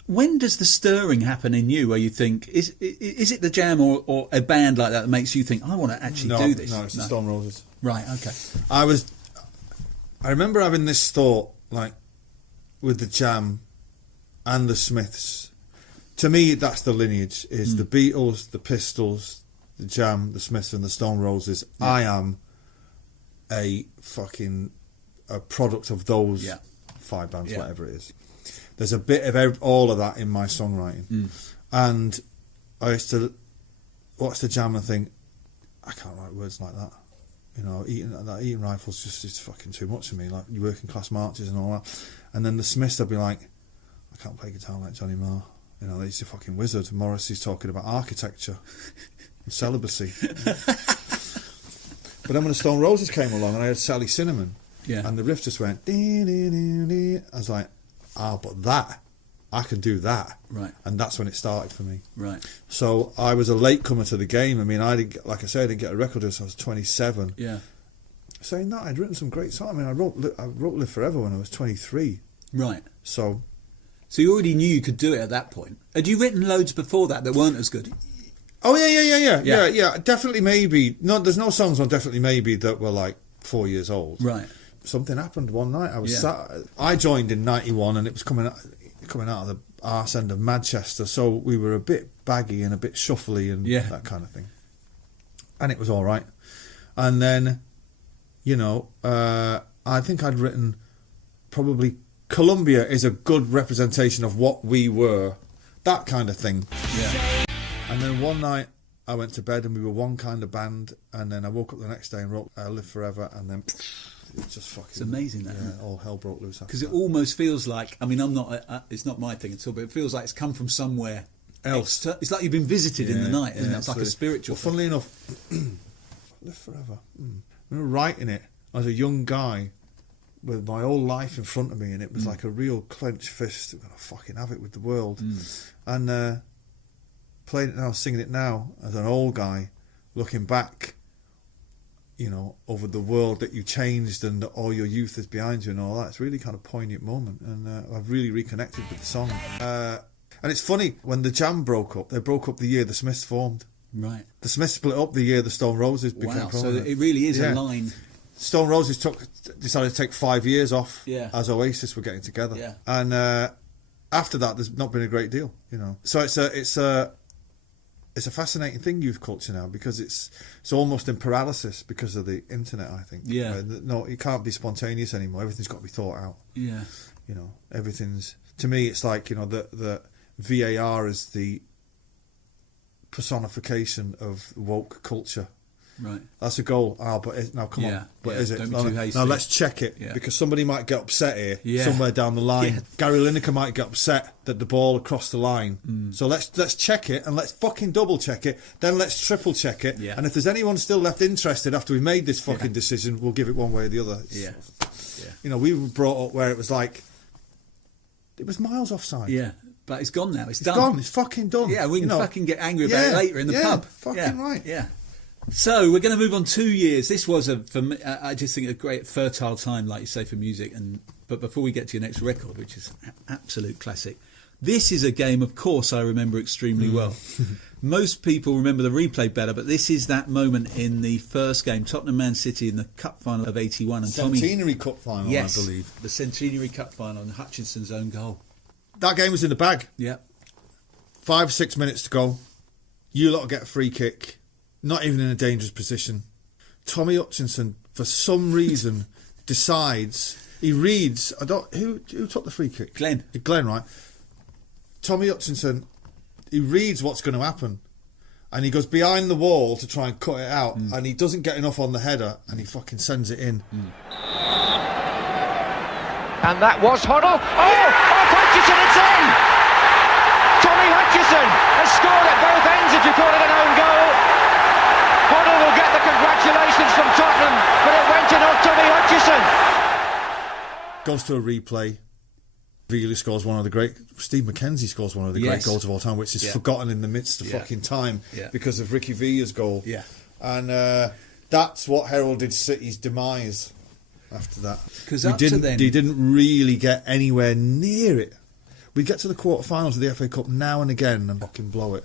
when does the stirring happen in you, where you think, is it the Jam or a band like that makes you think, I want to actually do this? No, it's the Stone Roses. Right, okay. I remember having this thought, like, with the Jam and the Smiths. To me, that's the lineage, is the Beatles, the Pistols, the Jam, the Smiths and the Stone Roses. Yeah. I am a product of those 5 bands, whatever it is. There's a bit of all of that in my songwriting. And I used to watch the Jam and think, I can't write words like that. Eating Rifles just fucking too much for me, like your working class marches and all that. And then the Smiths, I'd be like, I can't play guitar like Johnny Marr. He's a fucking wizard. Morrissey's talking about architecture and celibacy. But then when the Stone Roses came along and I had Sally Cinnamon, and the riff just went, dee, dee, dee, dee. I was like, but that, I can do that. Right. And that's when it started for me. Right. So I was a latecomer to the game. I mean, I didn't get a record until I was 27. Yeah. Saying that, I'd written some great songs. I mean, I wrote Live Forever when I was 23. Right. So you already knew you could do it at that point. Had you written loads before that weren't as good? Oh, yeah. Definitely Maybe. No, there's no songs on Definitely Maybe that were like 4 years old. Right. Something happened one night. I joined in 91 and it was coming out of the arse end of Manchester, so we were a bit baggy and a bit shuffly and that kind of thing. And it was all right. And then, I think I'd written probably Columbia is a good representation of what we were, that kind of thing. Yeah. And then one night I went to bed and we were one kind of band, and then I woke up the next day and wrote Live Forever, and then it's just fucking... It's amazing that. Yeah, all hell broke loose after because it that. almost feels like, I mean, I'm not, it's not my thing at all, but it feels like it's come from somewhere else. It's like you've been visited in the night, isn't it? It's like a spiritual thing. Funnily enough, Live Forever. I remember writing it as a young guy with my whole life in front of me, and it was like a real clenched fist. I'm going to fucking have it with the world. And playing it now, singing it now, as an old guy, looking back, over the world that you changed and all your youth is behind you and all that. It's really kind of poignant moment, and I've really reconnected with the song. And it's funny, when the Jam broke up, they broke up the year the Smiths formed. Right. The Smiths split up the year the Stone Roses became prominent. So it really is a line. Stone Roses decided to take 5 years off as Oasis were getting together. Yeah. And after that, there's not been a great deal, So it's a fascinating thing, youth culture now, because it's almost in paralysis because of the internet, I think. Yeah. No, it can't be spontaneous anymore. Everything's got to be thought out. Yeah. Everything's... To me, it's like, the VAR is the personification of woke culture. Right. That's a goal. Now come on. But is it? Don't be too hasty. Now let's check it, because somebody might get upset here somewhere down the line. Yeah. Gary Lineker might get upset that the ball crossed the line. So let's check it, and let's fucking double check it. Then let's triple check it. Yeah. And if there's anyone still left interested after we made this fucking decision, we'll give it one way or the other. We were brought up where it was like it was miles offside. Yeah. But it's gone now. It's done. Gone. It's fucking done. Yeah, we can fucking get angry about it later in the pub. Fucking right. Yeah. So we're going to move on 2 years. This was for me, I just think a great fertile time, like you say, for music. But before we get to your next record, which is an absolute classic, this is a game, of course, I remember extremely well. Most people remember the replay better, but this is that moment in the first game, Tottenham Man City in the cup final of '81, and Centenary Cup final, I believe. The Centenary Cup final and Hutchinson's own goal. That game was in the bag. Yeah. 5 or 6 minutes to go. You lot get a free kick. Not even in a dangerous position. Tommy Hutchinson, for some reason, decides... He reads... Who took the free kick? Glenn, right. Tommy Hutchinson, he reads what's going to happen. and he goes behind the wall to try and cut it out, and he doesn't get enough on the header, and he fucking sends it in. And that was Hoddle. Oh, Hutchison, it's in! Tommy Hutchison has scored at both ends, if you call it an own goal. Hoddle will get the congratulations from Tottenham, but it went in off Tommy Hutchison. Goes to a replay. Really scores one of the great... Steve McKenzie scores one of the great goals of all time, which is forgotten in the midst of fucking time because of Ricky Villa's goal. Yeah. And that's what heralded City's demise after that. Because he didn't really get anywhere near it. We'd get to the quarterfinals of the FA Cup now and again and fucking blow it.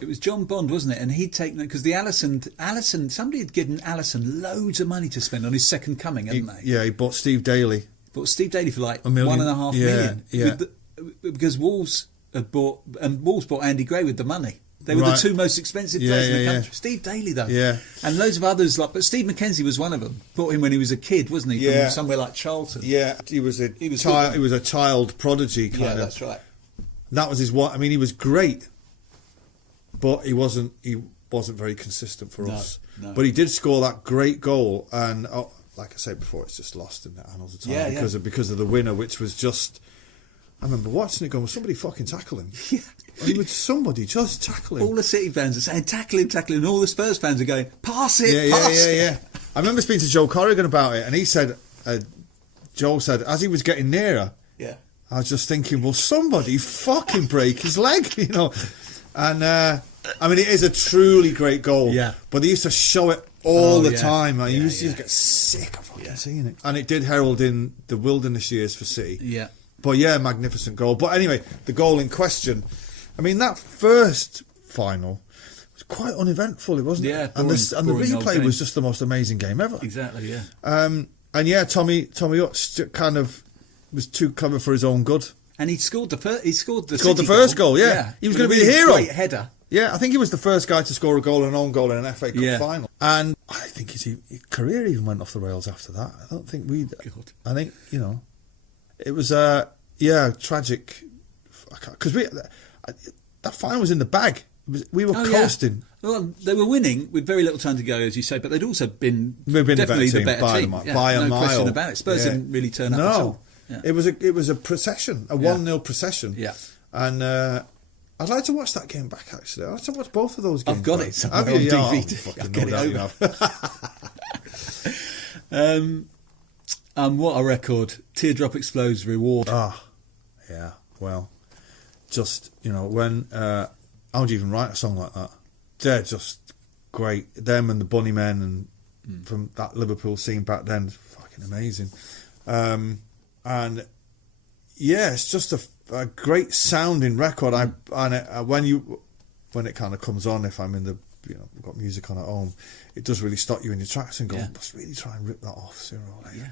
It was John Bond, wasn't it? And he'd taken it because the Alisson, somebody had given Alisson loads of money to spend on his second coming, hadn't they? Yeah, he bought Steve Daly. Bought Steve Daly for like $1 million. $1.5 million. Yeah. Because Wolves had bought Andy Gray with the money. They were the two most expensive players in the country. Steve Daly, though. Yeah. And loads of others, but Steve McKenzie was one of them. Bought him when he was a kid, wasn't he? From somewhere like Charlton. Yeah, he was a child prodigy kind of. Yeah, that's right. That was his one. I mean, he was great, but he wasn't very consistent for us. No. But he did score that great goal, and like I said before, it's just lost in the annals of time because of the winner, which was just. I remember watching it going, well, somebody fucking tackle him. Yeah. Would somebody just tackle him? All the City fans are saying, tackle him, and all the Spurs fans are going, pass it, pass it. Yeah. I remember speaking to Joe Corrigan about it, and he said, Joel said, as he was getting nearer, I was just thinking, well, somebody fucking break his leg, you know. And, I mean, it is a truly great goal. Yeah. But they used to show it all the time. I used to get sick of fucking seeing it. And it did herald in the wilderness years for City. Yeah. But yeah, magnificent goal. But anyway, the goal in question, I mean, that first final was quite uneventful, it wasn't it? Yeah, and the replay was just the most amazing game ever. Exactly, yeah. And yeah, Tommy Hutch kind of was too clever for his own good. And he scored the first goal, yeah. He was going to be the hero. Great header. Yeah, I think he was the first guy to score a goal, an own goal in an FA Cup final. And I think his career even went off the rails after that. I don't think I think, you know, it was tragic because that final was in the bag. We were coasting. Yeah. Well, they were winning with very little time to go, as you say, but they'd also been definitely the better team by a no mile. Question about it. Spurs didn't really turn up at all. Yeah. It was a procession, a 1-0 procession. Yeah, and I'd like to watch that game back. Actually, I'd like to watch both of those games. I've got it. Have you? DVD. Get it over. What a record! Teardrop Explodes Reward. Yeah, well, just, you know, when how would you even write a song like that? They're just great. Them and the Bunnymen and from that Liverpool scene back then, fucking amazing. And yeah, it's just a great sounding record. When it kind of comes on, if I'm in the, you know, I've got music on at home, it does really stop you in your tracks and go, must really try and rip that off sooner or later. Yeah.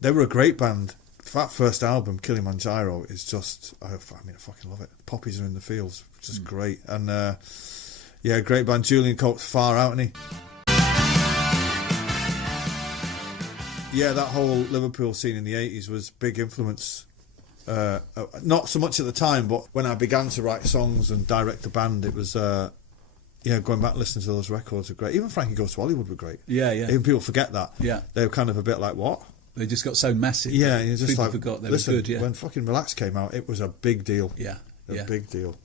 They were a great band. That first album, Kilimanjaro, is just, I fucking love it. Poppies Are in the Fields, just great. And great band. Julian Coates, far out, isn't he? Yeah, that whole Liverpool scene in the 80s was big influence. Not so much at the time, but when I began to write songs and direct a band, it was, going back and listening to those records were great. Even Frankie Goes to Hollywood were great. Yeah. Even people forget that. Yeah. They were kind of a bit like, what? They just got so massive. Yeah, you just people forgot they were good. Yeah, when fucking Relax came out, it was a big deal. Yeah, a big deal.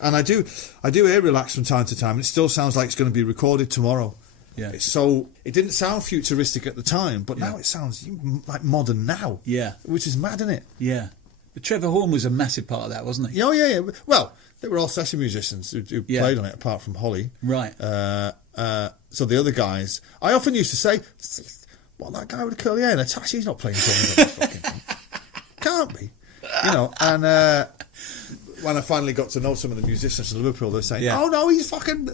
And I do hear Relax from time to time. And it still sounds like it's going to be recorded tomorrow. Yeah, it didn't sound futuristic at the time, but now it sounds like modern now. Yeah, which is mad, isn't it? Yeah, but Trevor Horn was a massive part of that, wasn't he? Oh yeah. Well, they were all session musicians who played on it, apart from Holly. Right. So the other guys, I often used to say, well, that guy with the curly hair and a tash, he's not playing drums on this fucking thing. Can't be. You know, and when I finally got to know some of the musicians in Liverpool, they were saying, oh no, he's fucking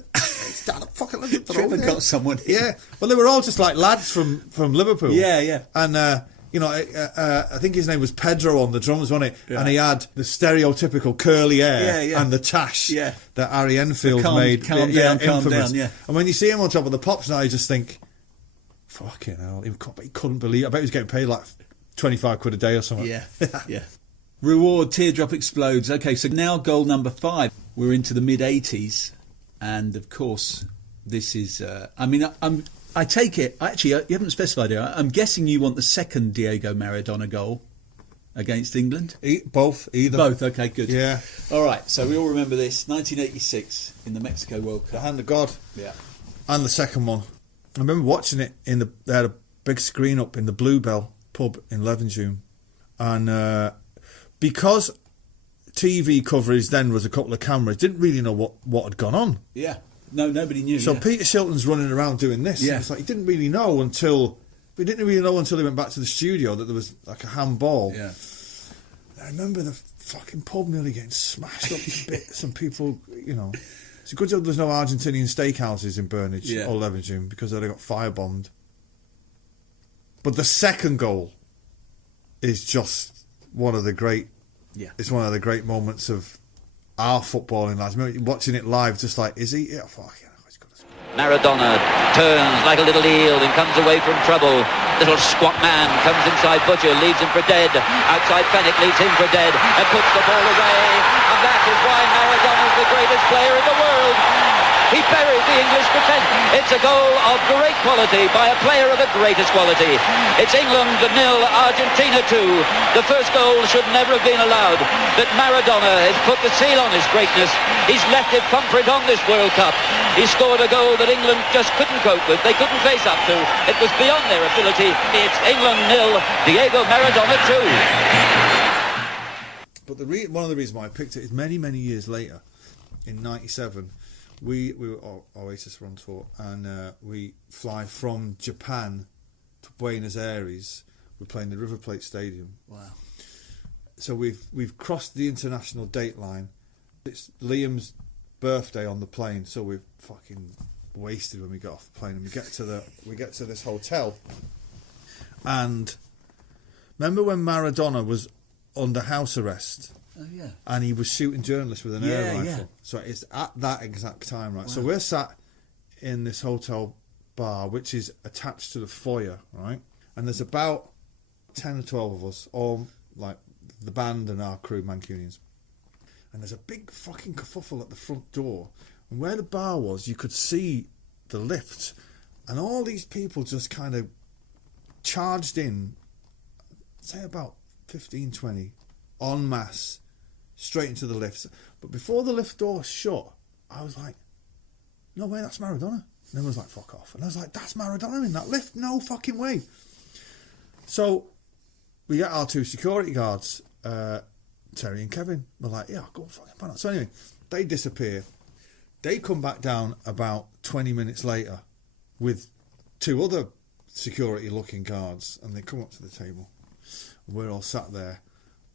Trevor got someone here. Yeah. Well, they were all just like lads from Liverpool. Yeah. And, I think his name was Pedro on the drums, wasn't it? Yeah. And he had the stereotypical curly hair and the tash that Harry Enfield made. Calm down, yeah. And when you see him on top of the Pops now, you just think, fucking hell, he couldn't believe it. I bet he was getting paid like 25 quid a day or something. Yeah. Reward, Teardrop Explodes. Okay, so now goal number 5. We're into the mid-80s, and of course, this is. I take it. Actually, you haven't specified here. I'm guessing you want the second Diego Maradona goal against England. Either. Both. Okay, good. Yeah. All right. So we all remember this. 1986 in the Mexico World Cup. The Hand of God. Yeah. And the second one. I remember watching it they had a big screen up in the Bluebell pub in Levenshulme, and because TV coverage then was a couple of cameras, didn't really know what had gone on. Yeah. No, nobody knew. So Peter Shilton's running around doing this. Yeah. It's like he didn't really know until he went back to the studio that there was like a handball. Yeah. I remember the fucking pub nearly getting smashed up to bits, and people, it's a good job there's no Argentinian steakhouses in Burnage or Levenshulme, because they'd have got firebombed. But the second goal is just one of the great. Yeah. It's one of the great moments of our footballing lives. Watching it live, just like, is he? Yeah, fuck yeah. Maradona turns like a little eel and comes away from trouble. Little squat man comes inside Butcher, leaves him for dead. Outside Fennick leaves him for dead and puts the ball away. And that is why Maradona's the greatest player in the world. He buried the English defence. It's a goal of great quality by a player of the greatest quality. It's England 0, Argentina 2. The first goal should never have been allowed. But Maradona has put the seal on his greatness. He's left it thumbprint on this World Cup. He scored a goal that England just couldn't cope with. They couldn't face up to. It was beyond their ability. It's England 0, Diego Maradona 2. But one of the reasons why I picked it is many, many years later, in '97, we were Oasis were on tour, and we fly from Japan to Buenos Aires. We're playing the River Plate Stadium. Wow. So we've crossed the international date line. It's Liam's birthday on the plane, so we're fucking wasted when we get off the plane, and we get to this hotel. And remember when Maradona was under house arrest? Oh yeah. And he was shooting journalists with an air rifle. Yeah. So it's at that exact time, right? Wow. So we're sat in this hotel bar, which is attached to the foyer, right? And there's about 10 or 12 of us, all like the band and our crew, Mancunians. And there's a big fucking kerfuffle at the front door. And where the bar was, you could see the lift. And all these people just kind of charged in, say about 15, 20, en masse, straight into the lift. But before the lift door shut, I was like, no way, that's Maradona. And everyone was like, fuck off. And I was like, that's Maradona in that lift? No fucking way. So we get our two security guards, Terry and Kevin. We're like, yeah, go on, fucking pan out. So anyway, they disappear. They come back down about 20 minutes later with two other security looking guards, and they come up to the table. We're all sat there,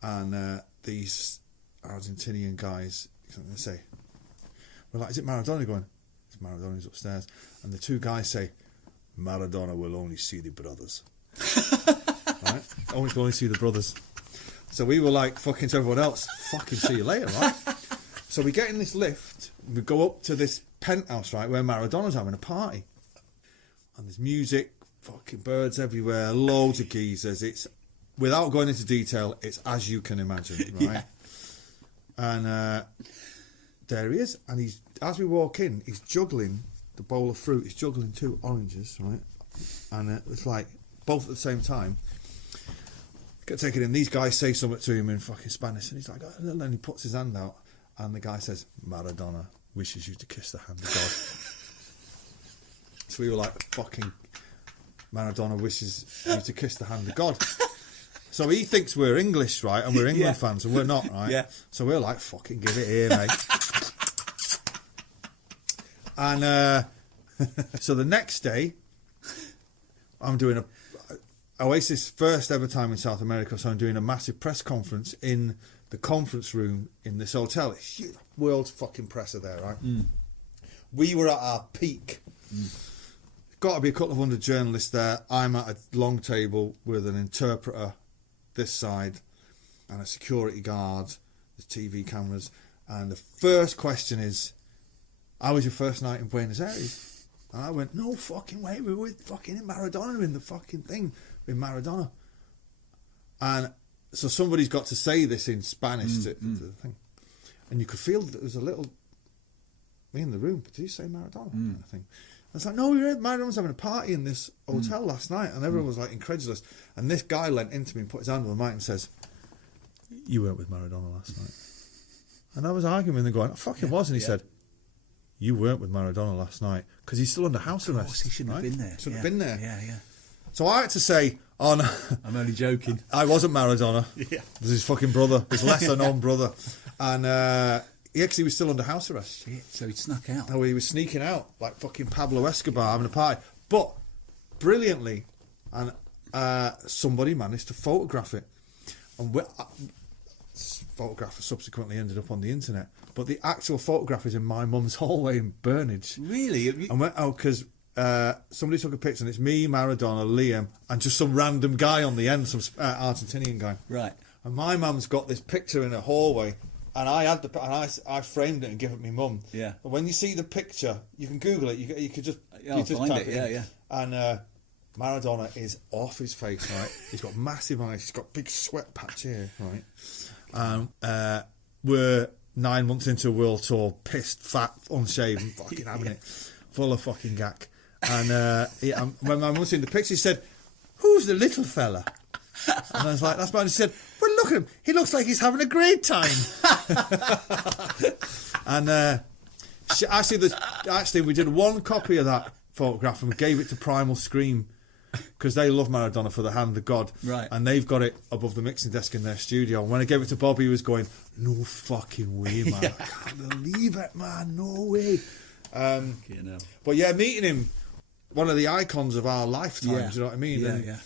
and these Argentinian guys, they say, we're like, is it Maradona? Going, it's Maradona, he's upstairs. And the two guys say, Maradona will only see the brothers. Right? Only see the brothers. So we were like, fucking to everyone else, fucking see you later, right? So we get in this lift, we go up to this penthouse, right, where Maradona's having a party. And there's music, fucking birds everywhere, loads of geezers. It's, without going into detail, it's as you can imagine, right? Yeah. And there he is. And he's, as we walk in, he's juggling the bowl of fruit. He's juggling two oranges, right? And it's like, both at the same time. Get taken in. These guys say something to him in fucking Spanish, and he's like, oh, and then he puts his hand out, and the guy says, Maradona wishes you to kiss the hand of God. So we were like, fucking Maradona wishes you to kiss the hand of God. So he thinks we're English, right, and we're England fans, and we're not, right? Yeah. So we're like, fucking give it here, mate. And so the next day, I'm doing Oasis' first ever time in South America, so I'm doing a massive press conference in the conference room in this hotel. It's huge, world's fucking presser there, right? Mm. We were at our peak. Got to be a couple of hundred journalists there. I'm at a long table with an interpreter this side and a security guard. There's TV cameras. And the first question is, how was your first night in Buenos Aires? And I went, no fucking way, we were with fucking Maradona in the fucking thing. With Maradona. And so somebody's got to say this in Spanish to the thing. And you could feel that there was a little me in the room, did you say Maradona? I think. I was like, no, Maradona was having a party in this hotel last night, and everyone was like incredulous. And this guy leant into me and put his hand on the mic and says, you weren't with Maradona last night. And I was arguing with him going, I fucking was. And he said, you weren't with Maradona last night because he's still under house arrest. Of course, he shouldn't have been there. Should have been there. Yeah. So I had to say, oh no, I'm only joking. I wasn't Maradona. Yeah. It was his fucking brother, his lesser known brother. And he actually was still under house arrest. Shit, so he snuck out. Oh, he was sneaking out like fucking Pablo Escobar having a party. But brilliantly, and somebody managed to photograph it. And photograph subsequently ended up on the internet. But the actual photograph is in my mum's hallway in Burnage. Really? And went out because somebody took a picture and it's me, Maradona, Liam, and just some random guy on the end, some Argentinian guy. Right. And my mum's got this picture in her hallway, and I framed it and give it to my mum. Yeah. But when you see the picture, you can Google it. You could just I'll find type it. in. Yeah. And Maradona is off his face, right? He's got massive eyes. He's got big sweat patch here, right? We're 9 months into a world tour, pissed, fat, unshaven, fucking having it, full of fucking gack. And when my mum seen the picture, she said, "Who's the little fella?" And I was like, "That's mine." She said, "Well, look at him. He looks like he's having a great time." And actually, we did one copy of that photograph and gave it to Primal Scream because they love Maradona for the hand of God. Right. And they've got it above the mixing desk in their studio. And when I gave it to Bobby, he was going, "No fucking way, man. I can't believe it, man. No way." But yeah, meeting him, one of the icons of our lifetime, do you know what I mean? Yeah.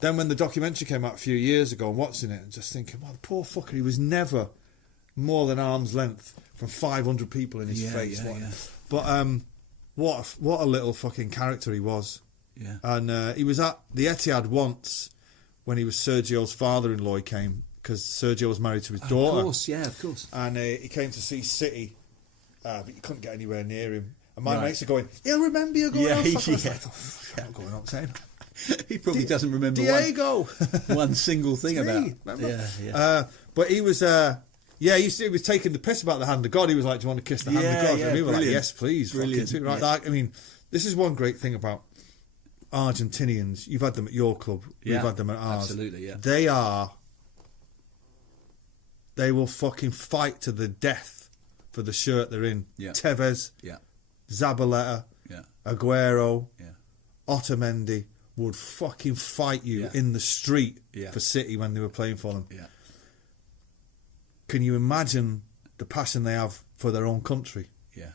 Then when the documentary came out a few years ago and watching it and just thinking, well, the poor fucker, he was never more than arm's length from 500 people in his face. But what a little fucking character he was. Yeah. And he was at the Etihad once when he was Sergio's father-in-law. He came because Sergio was married to his daughter. Of course. And he came to see City, but you couldn't get anywhere near him. And my mates are going, he'll remember you going on. I was like, I'm not going on saying. He probably doesn't remember Diego. one single thing about it. But he was, he was taking the piss about the hand of God. He was like, do you want to kiss the hand of God? And we were like, yes, please. Brilliant. Right. Like, I mean, this is one great thing about Argentinians. You've had them at your club. We've had them at ours. Absolutely, yeah. They will fucking fight to the death for the shirt they're in. Yeah. Tevez. Yeah. Zabaleta. Yeah. Aguero. Yeah. Otamendi would fucking fight you in the street for City when they were playing for them. Yeah. Can you imagine the passion they have for their own country? Yeah.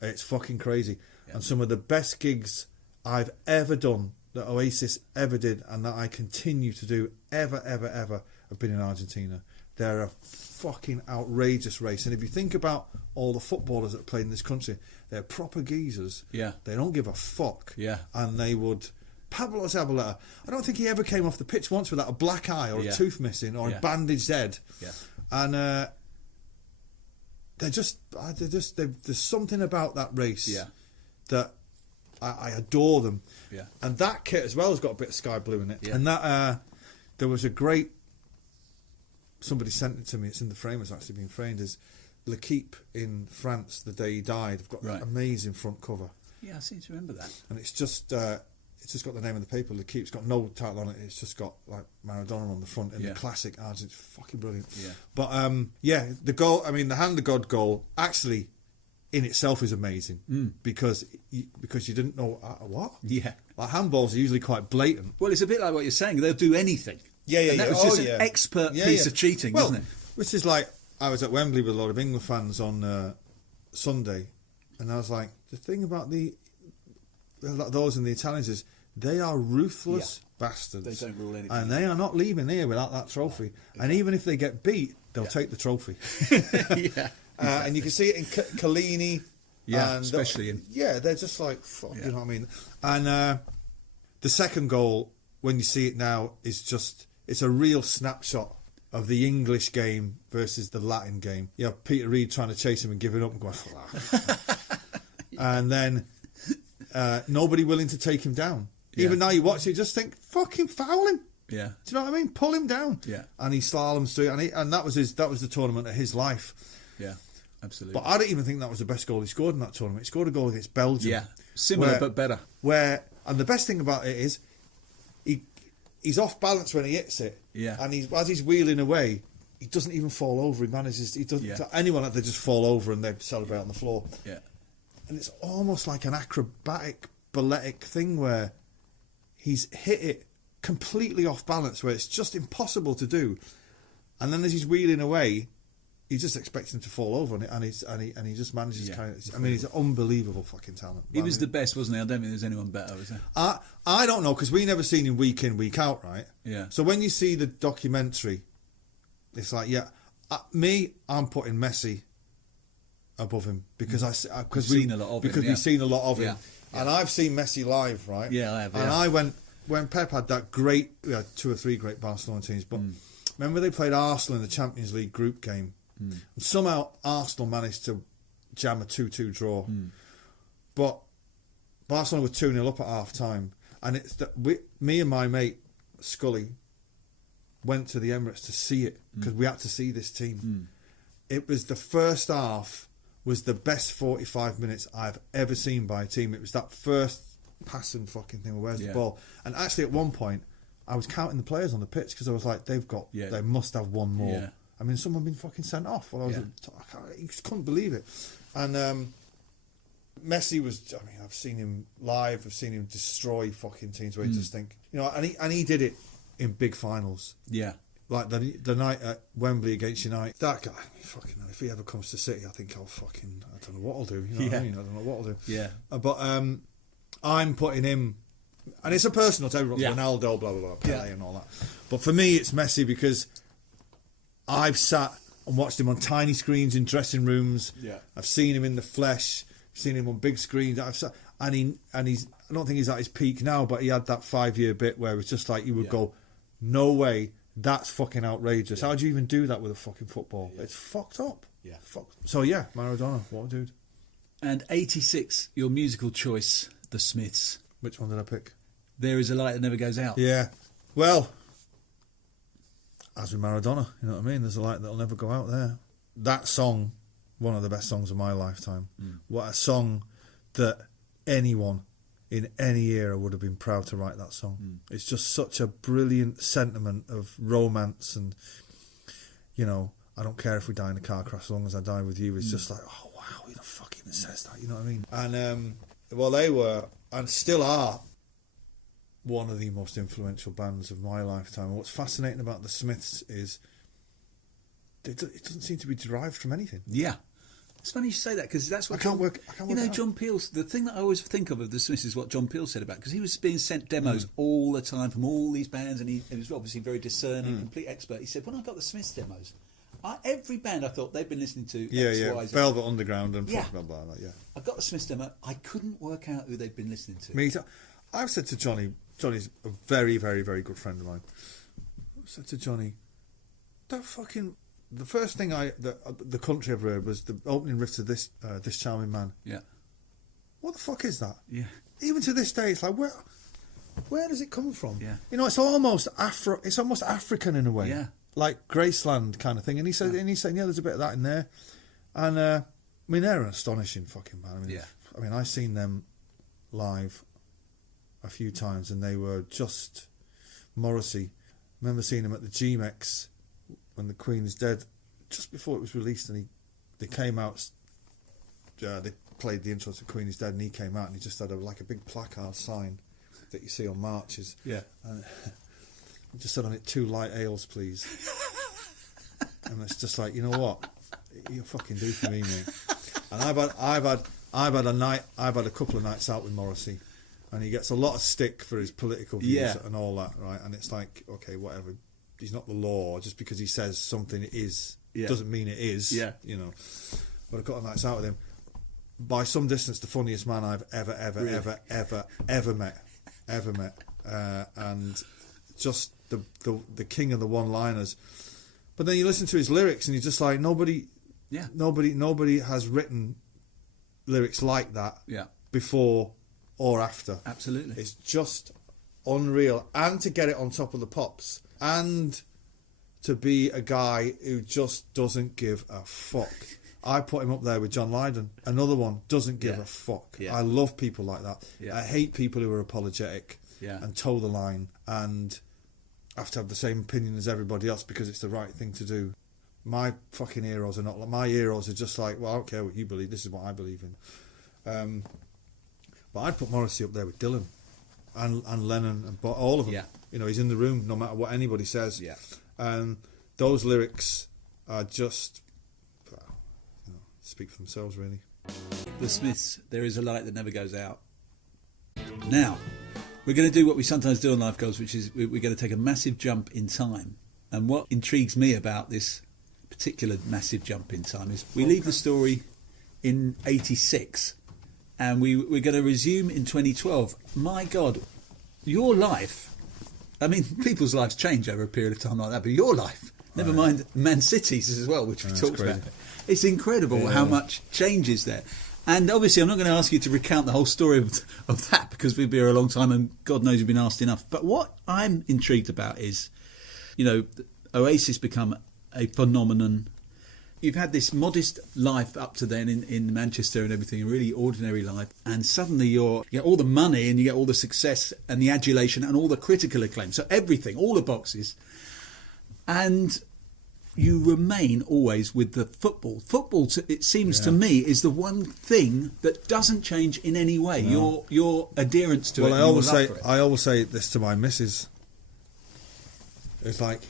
It's fucking crazy. Yeah. And some of the best gigs I've ever done, that Oasis ever did, and that I continue to do ever, have been in Argentina. They're a fucking outrageous race. And if you think about all the footballers that played in this country, they're proper geezers. Yeah. They don't give a fuck. Yeah. And they would... Pablo Zabaleta, I don't think he ever came off the pitch once without a black eye or a tooth missing or a bandaged head. Yeah. And there's something about that race that I adore them. Yeah. And that kit as well has got a bit of sky blue in it. Yeah. And that there was a great... Somebody sent it to me. It's in the frame. It's actually been framed. Is L'Equipe in France the day he died. I've got an amazing front cover. Yeah, I seem to remember that. And it's just got the name of the paper. L'Equipe. It's got no title on it. It's just got like Maradona on the front in the classic Argent. It's fucking brilliant. Yeah. But the goal. I mean, the hand of God goal actually in itself is amazing because you didn't know what. Yeah. Like handballs are usually quite blatant. Well, it's a bit like what you're saying. They'll do anything. And that was just an expert piece of cheating, wasn't it? Which is like, I was at Wembley with a lot of England fans on Sunday, and I was like, the thing about those and the Italians is they are ruthless bastards. They don't rule anything. And they are not leaving here without that trophy. Yeah. And even if they get beat, they'll take the trophy. And you can see it in Collini. Yeah, especially in... Yeah, they're just like, fuck, you know what I mean? And the second goal, when you see it now, is just... It's a real snapshot of the English game versus the Latin game. You have Peter Reid trying to chase him and giving up and going, and then nobody willing to take him down. Even now you watch it, you just think, fucking foul him. Yeah. Do you know what I mean? Pull him down. Yeah. And he slaloms through, and that was the tournament of his life. Yeah. absolutely. But I don't even think that was the best goal he scored in that tournament. He scored a goal against Belgium. Yeah, similar but better. And the best thing about it is, he's off balance when he hits it. Yeah. And as he's wheeling away, he doesn't even fall over. He manages. He doesn't. Yeah. Anyone, they just fall over and they celebrate on the floor. Yeah. And it's almost like an acrobatic, balletic thing where he's hit it completely off balance, where it's just impossible to do. And then as he's wheeling away, you just expect him to fall over on it, and he just manages to kind of. I mean, he's an unbelievable fucking talent. He was the best, wasn't he? I don't think there's anyone better, was there? I don't know, because we never seen him week in, week out, right? Yeah. So when you see the documentary, it's like, I'm putting Messi above him because we've seen a lot of him. We've seen a lot of him, Yeah. and I've seen Messi live, right? Yeah, I have. And I went when Pep had that great, we had 2 or 3 great Barcelona teams, but remember they played Arsenal in the Champions League group game, and somehow Arsenal managed to jam a 2-2 draw, but Barcelona were 2-0 up at half time, and it's that me and my mate Scully went to the Emirates to see it because we had to see this team. It was the first half was the best 45 minutes I've ever seen by a team. It was that first passing fucking thing. Where's the ball? And actually, at one point, I was counting the players on the pitch because I was like, they must have one more. Yeah. I mean, someone been fucking sent off. Well, I just couldn't believe it. And Messi was. I mean, I've seen him live. I've seen him destroy fucking teams where you just think, and he did it in big finals. Yeah. Like the night at Wembley against United. That guy, fucking, if he ever comes to City, I think I don't know what I'll do. You know what I mean? I don't know what I'll do. Yeah. But I'm putting him, and it's a personal to everyone. Ronaldo, blah blah blah, Pele, and all that. But for me, it's Messi because I've sat and watched him on tiny screens in dressing rooms. Yeah. I've seen him in the flesh. I've seen him on big screens. He's. I don't think he's at his peak now, but he had that 5-year bit where it's just like you would go, no way. That's fucking outrageous. How do you even do that with a fucking football? It's fucked up. Yeah. So yeah, Maradona, what a dude. And 86, your musical choice, The Smiths. Which one did I pick? There Is a Light That Never Goes Out. Yeah. Well, as with Maradona, you know what I mean? There's a light that'll never go out there. That song, one of the best songs of my lifetime. What a song that anyone in any era would have been proud to write that song. It's just such a brilliant sentiment of romance, and I don't care if we die in a car crash as long as I die with you. It's just like, oh wow, who the fuck even says that? You know what I mean? And they were and still are one of the most influential bands of my lifetime. And what's fascinating about the Smiths is it doesn't seem to be derived from anything. Yeah. It's funny you say that, because that's what I can't work John Peel's, the thing that I always think of the Smiths is what John Peel said about, because he was being sent demos all the time from all these bands, and he was obviously very discerning, complete expert. He said, when I got the Smiths demos, every band I thought they'd been listening to, X, Y, Velvet Underground and blah, blah, blah, yeah. I got the Smiths demo, I couldn't work out who they'd been listening to. Me too. I've said to Johnny's a very, very, very good friend of mine. I said to Johnny, the first thing the country ever heard was the opening riff to this Charming Man. Yeah. What the fuck is that? Yeah. Even to this day, it's like, where does it come from? Yeah. It's almost It's almost African in a way. Yeah. Like Graceland kind of thing. And he said, he's saying, there's a bit of that in there. And I mean, they're an astonishing fucking band. I mean, I've seen them live a few times, and they were just Morrissey. I remember seeing them at the GMX when The Queen is Dead, just before it was released, and they came out. They played the intro to Queen is Dead, and he came out, and he just had a big placard sign that you see on marches. Yeah, and it just said on it, 2 light ales, please. And it's just like, you know what, you'll fucking do for me, mate. And I've had a couple of nights out with Morrissey, and he gets a lot of stick for his political views and all that, right? And it's like, okay, whatever. He's not the law. Just because he says something is doesn't mean it is. Yeah. But a couple of nights out with him, by some distance, the funniest man I've ever met. And just the king of the one-liners. But then you listen to his lyrics, and you're just like, nobody has written lyrics like that before or after. Absolutely. It's just unreal. And to get it on top of the pops, and to be a guy who just doesn't give a fuck I put him up there with John Lydon. Another one, doesn't give a fuck. Yeah. I love people like that. Yeah. I hate people who are apologetic and toe the line and have to have the same opinion as everybody else because it's the right thing to do. My fucking heroes are not like... My heroes are just like, well, I don't care what you believe, this is what I believe in. But I'd put Morrissey up there with Dylan and Lennon and all of them. Yeah. You know, he's in the room no matter what anybody says. Yeah. And those lyrics are just... speak for themselves, really. The Smiths, There Is a Light That Never Goes Out. Now, we're going to do what we sometimes do on Life Goals, which is we're going to take a massive jump in time. And what intrigues me about this particular massive jump in time is we leave the story in 86 and we're going to resume in 2012. My God, your life, I mean, people's lives change over a period of time like that, but your life, never mind Man City's as well, which we talked about. It's incredible how much changes there. And obviously I'm not going to ask you to recount the whole story of that because we've been here a long time and God knows you've been asked enough. But what I'm intrigued about is, you know, Oasis become a phenomenon. You've had this modest life up to then in Manchester and everything, a really ordinary life, and suddenly you get all the money and you get all the success and the adulation and all the critical acclaim. So everything, all the boxes. And you remain always with the football. Football, it seems to me, is the one thing that doesn't change in any way. No. Your adherence to it. Well, I always say this to my missus. It's like,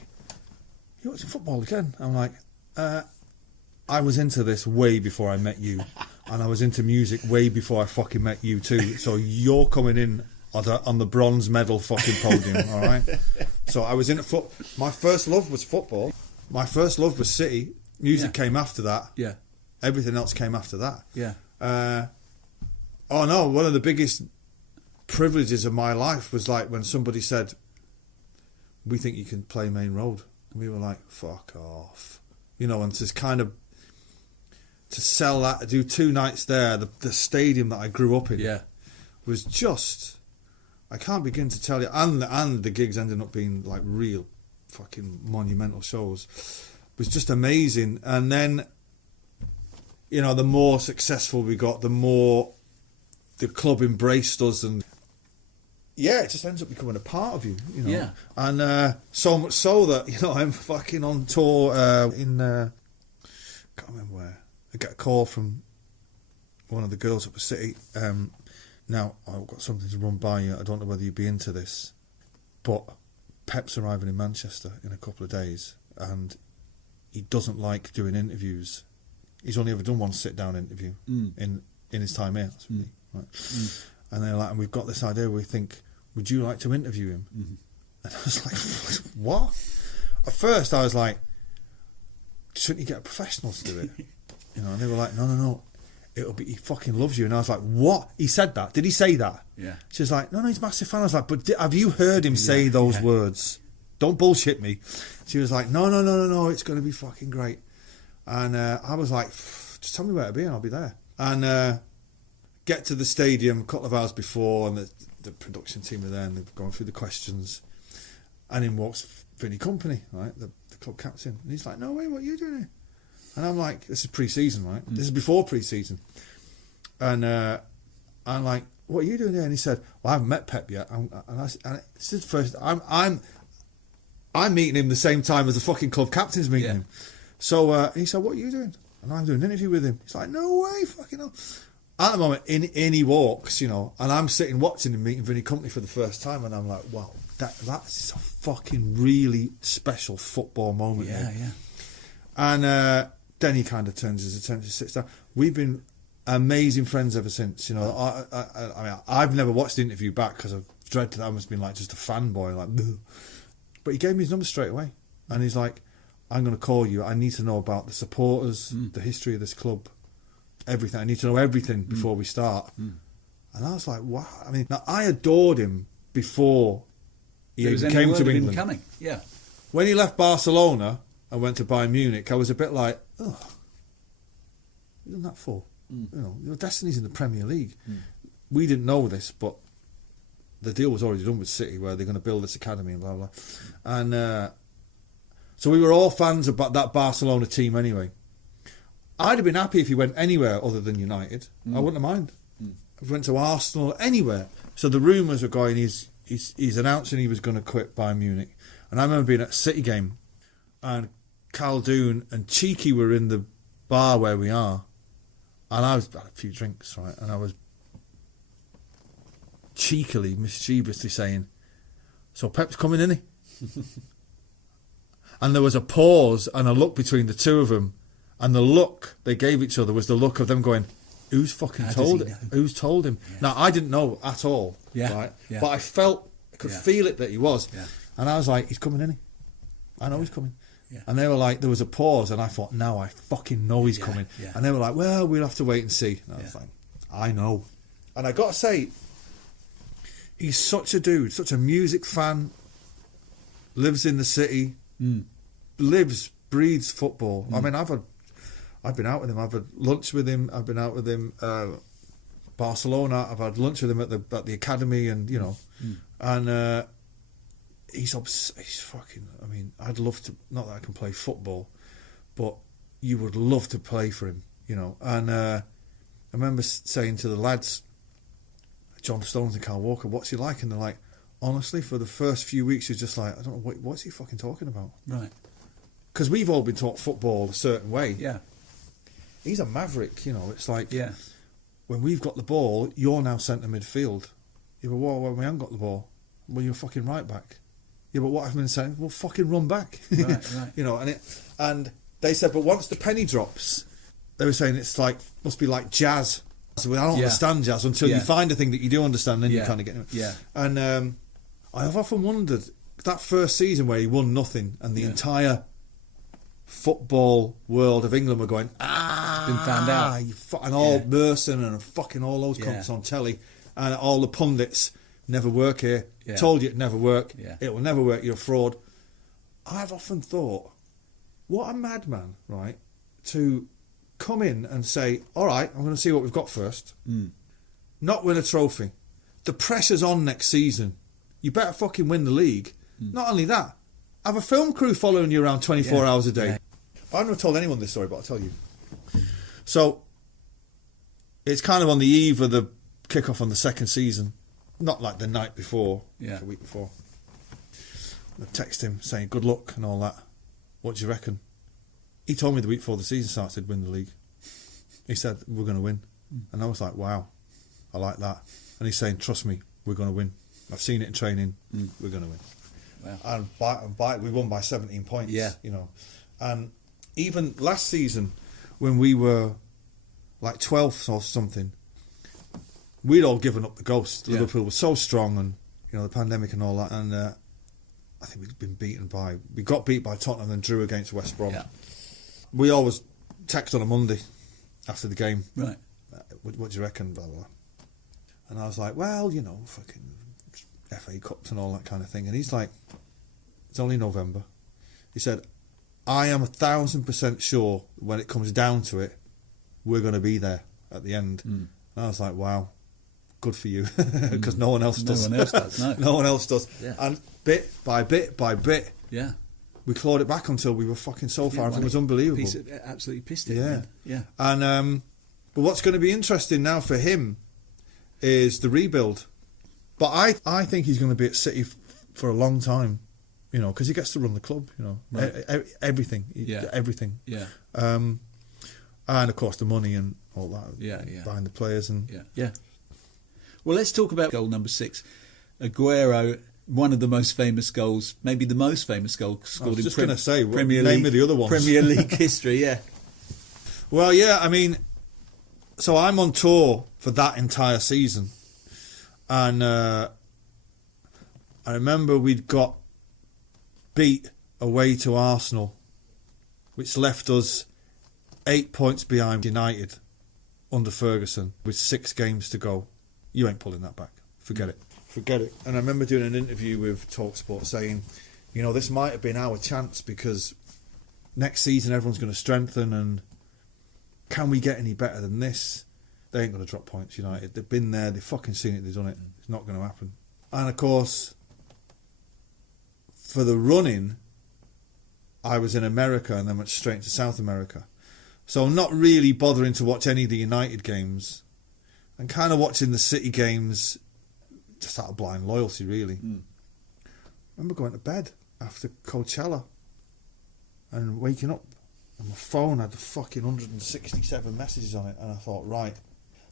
you watching football again? I'm like, I was into this way before I met you, and I was into music way before I fucking met you too. So you're coming in on the bronze medal fucking podium, all right? So I was into my first love was football. My first love was City. Music came after that. Yeah. Everything else came after that. Yeah. Oh no, one of the biggest privileges of my life was like when somebody said, we think you can play Main Road. And we were like, fuck off. You know, and to kind of, to sell that, do 2 nights there, the stadium that I grew up in was just, I can't begin to tell you, and the gigs ended up being like real fucking monumental shows. It was just amazing. And then, you know, the more successful we got, the more the club embraced us, and it just ends up becoming a part of you, you know. Yeah. And so much so that, you know, I'm fucking on tour in can't remember where. I get a call from one of the girls up at City. Now, I've got something to run by you. I don't know whether you'd be into this, but Pep's arriving in Manchester in a couple of days, and he doesn't like doing interviews. He's only ever done one sit-down interview in his time here. That's me, right? And they're like, and we've got this idea. We think, would you like to interview him? And I was like, what? At first, I was like, shouldn't you get a professional to do it? You know, and they were like, no, he fucking loves you. And I was like, what? He said that? Did he say that? Yeah. She was like, no, he's a massive fan. I was like, but have you heard him say those words? Don't bullshit me. She was like, no, it's going to be fucking great. And I was like, just tell me where to be and I'll be there. And get to the stadium a couple of hours before, and the production team are there and they've gone through the questions. And in walks Vinny Company, right, the club captain. And he's like, no way, what are you doing here? And I'm like, this is pre-season, right? This is before pre-season. And I'm like, what are you doing here? And he said, well, I haven't met Pep yet. And this is the first. I'm meeting him the same time as the fucking club captain's meeting him. So he said, what are you doing? And I'm doing an interview with him. He's like, no way, fucking hell. At the moment, in he walks, you know, and I'm sitting watching him meeting Vinny Company for the first time, and I'm like, wow, that's a fucking really special football moment. Yeah. And then he kind of turns his attention, sits down. We've been amazing friends ever since. You know, I mean, I've never watched the interview back because I've dreaded that I must have been like just a fanboy, like. Bleh. But he gave me his number straight away, and he's like, "I'm going to call you. I need to know about the supporters, the history of this club, everything. I need to know everything before we start." And I was like, "Wow!" I mean, now I adored him before he even came to England. Coming. Yeah. When he left Barcelona and went to Bayern Munich, I was a bit like, "Oh, what are you done that for?" You know, your destiny's in the Premier League. We didn't know this, but the deal was already done with City, where they're going to build this academy and blah blah. And so we were all fans of that Barcelona team anyway. I'd have been happy if he went anywhere other than United. I wouldn't have minded. If he went to Arsenal, anywhere. So the rumours were going, he's announcing he was going to quit Bayern Munich. And I remember being at a City game, and Khaldoon and Cheeky were in the bar where we are, and I had a few drinks, right, and I was cheekily, mischievously saying, "So Pep's coming, isn't he?" And there was a pause and a look between the two of them, and the look they gave each other was the look of them going, "Who's fucking told him? Who's told him?" Yeah. Now I didn't know at all, right? Yeah. But I could feel it that he was, and I was like, "He's coming, isn't he? I know he's coming." Yeah. And they were like, there was a pause, and I thought, now I fucking know he's coming. Yeah. And they were like, well, we'll have to wait and see. And I was like, I know. And I got to say, he's such a dude, such a music fan, lives in the city, lives, breathes football. I mean, I've been out with him, I've had lunch with him, I've been out with him, Barcelona, I've had lunch with him at the academy, and, you know, and he's fucking, I mean, I'd love to, not that I can play football, but you would love to play for him, you know. And I remember saying to the lads, John Stones and Carl Walker, what's he like? And they're like, honestly, for the first few weeks, you're just like, I don't know, what's he fucking talking about? Right. Because we've all been taught football a certain way. Yeah. He's a maverick, you know. It's like, when we've got the ball, you're now centre midfield. Yeah, but what when we haven't got the ball? Well, you're fucking right back. Yeah, but what I've been saying, well, fucking run back. Right. You know, and they said, but once the penny drops, they were saying it's like, must be like jazz. So I don't understand jazz until you find a thing that you do understand, then you kind of get it. Yeah. And I've often wondered, that first season where he won nothing, and the entire football world of England were going, been found out. And all Merson and fucking all those cunts on telly, and all the pundits, never work here. Told you it'd never work. It will never work. You're a fraud. I've often thought, what a madman, right? To come in and say, all right, I'm going to see what we've got first. Not win a trophy. The pressure's on next season. You better fucking win the league. Not only that, have a film crew following you around 24 hours a day. I've never told anyone this story, but I'll tell you. So, it's kind of on the eve of the kick-off on the second season. Not like the night before, like a week before. I text him saying, good luck and all that. What do you reckon? He told me the week before the season started, win the league. He said, we're going to win. And I was like, wow, I like that. And he's saying, trust me, we're going to win. I've seen it in training, we're going to win. Wow. And we won by 17 points, you know. And even last season, when we were like 12th or something, we'd all given up the ghost. Liverpool was so strong, and you know, the pandemic and all that. And I think we got beat by Tottenham and then drew against West Brom. We always text on a Monday after the game. Right. What do you reckon? Blah, blah, blah. And I was like, well, you know, fucking FA Cups and all that kind of thing. And he's like, it's only November. He said, I am 1,000% sure when it comes down to it, we're going to be there at the end. And I was like, wow. Good for you, because no one else does. No one else does, no. No one else does. Yeah. And bit by bit, we clawed it back until we were fucking so far. It was unbelievable. Absolutely pissed it. Yeah. And but what's going to be interesting now for him is the rebuild. But I think he's going to be at City for a long time, you know, because he gets to run the club, you know, everything. Everything. Yeah. And of course the money and all that. Behind the players and Well, let's talk about goal number 6. Aguero, one of the most famous goals, maybe the most famous goal scored in Premier League. Name of the other ones. Premier League history, Well, I mean, so I'm on tour for that entire season. And I remember we'd got beat away to Arsenal, which left us 8 points behind United under Ferguson with 6 games to go. You ain't pulling that back. Forget it. And I remember doing an interview with TalkSport saying, you know, this might have been our chance because next season everyone's going to strengthen, and can we get any better than this? They ain't going to drop points, United. They've been there, they've fucking seen it, they've done it. It's not going to happen. And of course, for the running, I was in America and then went straight to South America. So I'm not really bothering to watch any of the United games. I'm kind of watching the City games just out of blind loyalty, really. I remember going to bed after Coachella and waking up, and my phone had the fucking 167 messages on it, and I thought, right.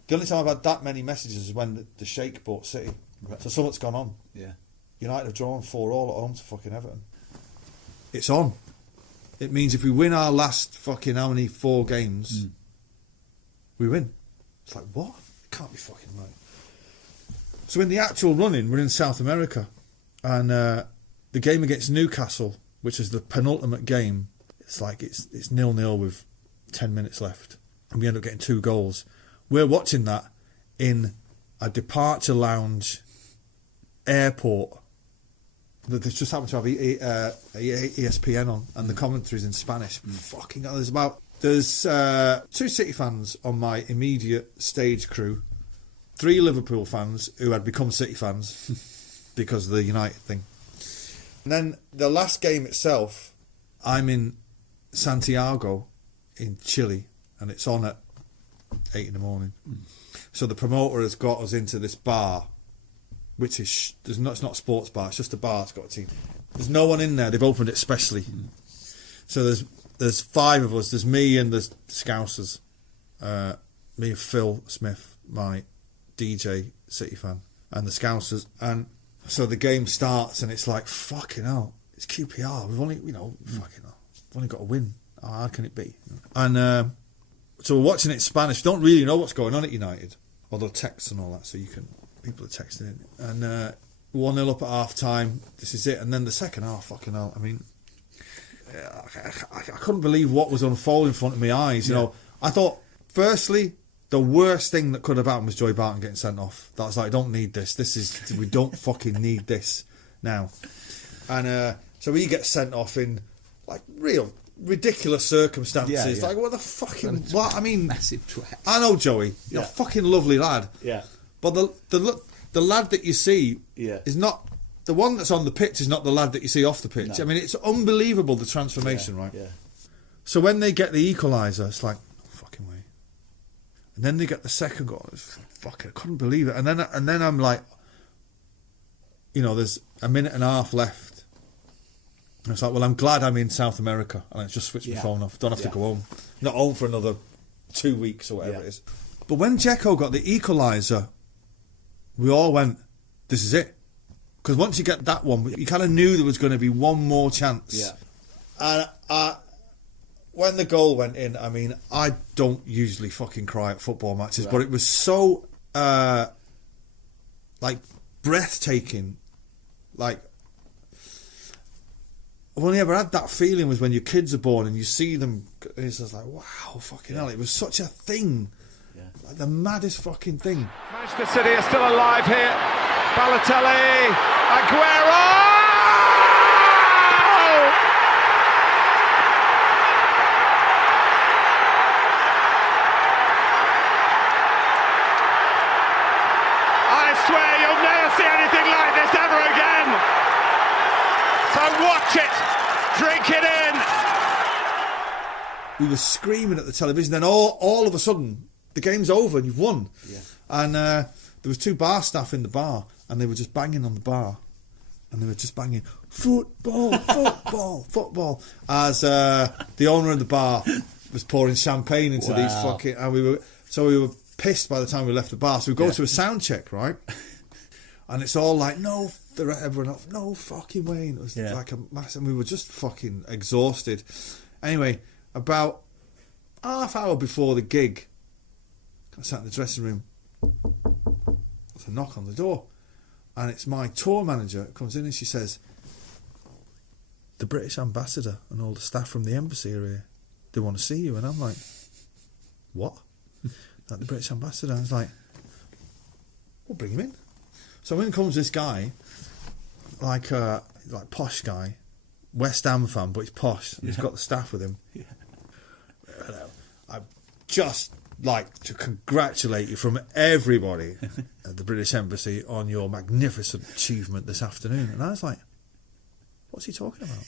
The only time I've had that many messages is when the Sheikh bought City. Right. So something's gone on. Yeah. United have drawn 4-4 at home to fucking Everton. It's on. It means if we win our last fucking 4 games, we win. It's like, what? It can't be fucking right. So in the actual running, we're in South America, and the game against Newcastle, which is the penultimate game, it's 0-0 with 10 minutes left, and we end up getting 2 goals. We're watching that in a departure lounge airport. They just happened to have ESPN on, and the commentary's in Spanish. Fucking hell, there's 2 City fans on my immediate stage crew, 3 Liverpool fans who had become City fans because of the United thing. And then the last game itself, I'm in Santiago in Chile, and it's on at 8 in the morning. So the promoter has got us into this bar, which is it's not a sports bar, it's just a bar. It's got a team. There's no one in there. They've opened it specially. So there's 5 of us. There's me and there's Scousers. Me and Phil Smith, my DJ City fan, and the Scousers. And so the game starts, and it's like, fucking hell, it's QPR. We've only, fucking hell, we've only got to win. How hard can it be? And so we're watching it in Spanish. Don't really know what's going on at United, although texts and all that, so people are texting in. And 1-0 up at half time. This is it. And then the second half, fucking hell. I mean, I couldn't believe what was unfolding in front of my eyes. You know, I thought, firstly, the worst thing that could have happened was Joey Barton getting sent off. That was like, I don't need this. We don't fucking need this now. And so he gets sent off in like real ridiculous circumstances. Like, what the fucking what? I mean, massive twat. I know Joey. You're a fucking lovely lad. Yeah. But the lad that you see is not the one that's on the pitch. Is not the lad that you see off the pitch. No. I mean, it's unbelievable, the transformation, right? Yeah. So when they get the equaliser, it's like, no fucking way. And then they get the second goal. It's like, I couldn't believe it. And then I'm like, there's a minute and a half left. And it's like, well, I'm glad I'm in South America, and I just switched my phone off. Don't have to go home. Not home for another 2 weeks or whatever it is. But when Dzeko got the equaliser, we all went, this is it. Because once you get that one, you kind of knew there was going to be one more chance. Yeah. And when the goal went in, I mean, I don't usually fucking cry at football matches, but it was so, breathtaking. Like, I've only ever had that feeling was when your kids are born and you see them, it's just like, wow, fucking hell, it was such a thing. Like the maddest fucking thing. Manchester City are still alive here. Balotelli, Aguero! I swear you'll never see anything like this ever again. So watch it, drink it in. We were screaming at the television, then all of a sudden, the game's over and you've won. Yeah. And there was 2 bar staff in the bar, and they were just banging on the bar, and they were just banging football, football, football, as the owner of the bar was pouring champagne into these fucking. And we were pissed by the time we left the bar. So we go to a sound check, right? And it's all like, everyone off, no fucking way. And it was like a massive. We were just fucking exhausted. Anyway, about half hour before the gig, I sat in the dressing room. There's a knock on the door, and it's my tour manager who comes in, and she says, the British ambassador and all the staff from the embassy are here. They want to see you. And I'm like, what? Like the British ambassador? I was like, we'll bring him in. So in comes this guy, like posh guy, West Ham fan, but he's posh. And he's got the staff with him. Yeah. I just like to congratulate you from everybody at the British Embassy on your magnificent achievement this afternoon. And I was like, what's he talking about?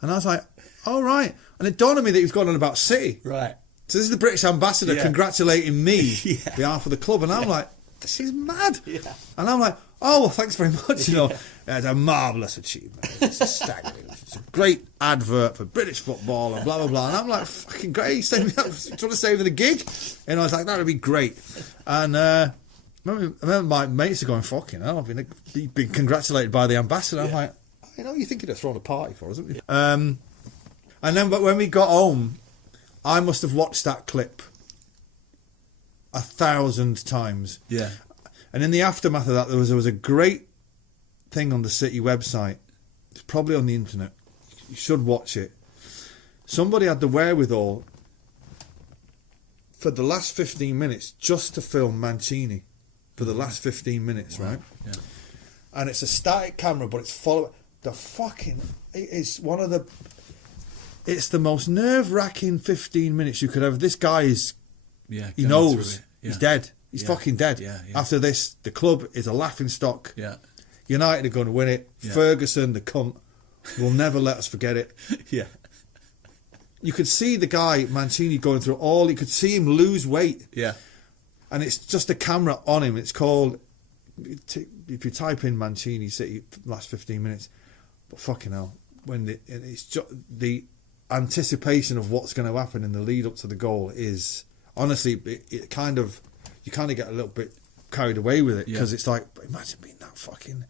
And I was like, oh, right. And it dawned on me that he was going on about City. Right. So this is the British ambassador congratulating me Yeah. on behalf of the club, and I'm like, this is mad. Yeah. And I'm like, oh, well, thanks very much. You know, it's a marvellous achievement. It's staggering. It's a great advert for British football and blah, blah, blah. And I'm like, fucking great. Do you want to stay for the gig? And I was like, that would be great. And I remember my mates are going, fucking hell, I've been congratulated by the ambassador. I'm like, you know, you're thinking of throwing a party for us, aren't you? And then, but when we got home, I must have watched that clip 1,000 times. Yeah. And in the aftermath of that, there was a great thing on the City website. It's probably on the internet. You should watch it. Somebody had the wherewithal for the last 15 minutes just to film Mancini for the last 15 minutes, right? Yeah. And it's a static camera, but it's following the fucking. It's one of the. It's the most nerve-wracking 15 minutes you could ever. This guy is. Yeah. He going knows through it. Yeah. he's dead. He's fucking dead. Yeah. After this, the club is a laughing stock. Yeah. United are going to win it. Yeah. Ferguson, the cunt, will never let us forget it. Yeah. You could see the guy, Mancini, going through all. You could see him lose weight. Yeah. And it's just a camera on him. It's called, if you type in Mancini City last 15 minutes, but fucking hell, it's just the anticipation of what's going to happen in the lead up to the goal is, honestly, it kind of, you kind of get a little bit carried away with it because it's like, imagine being that fucking,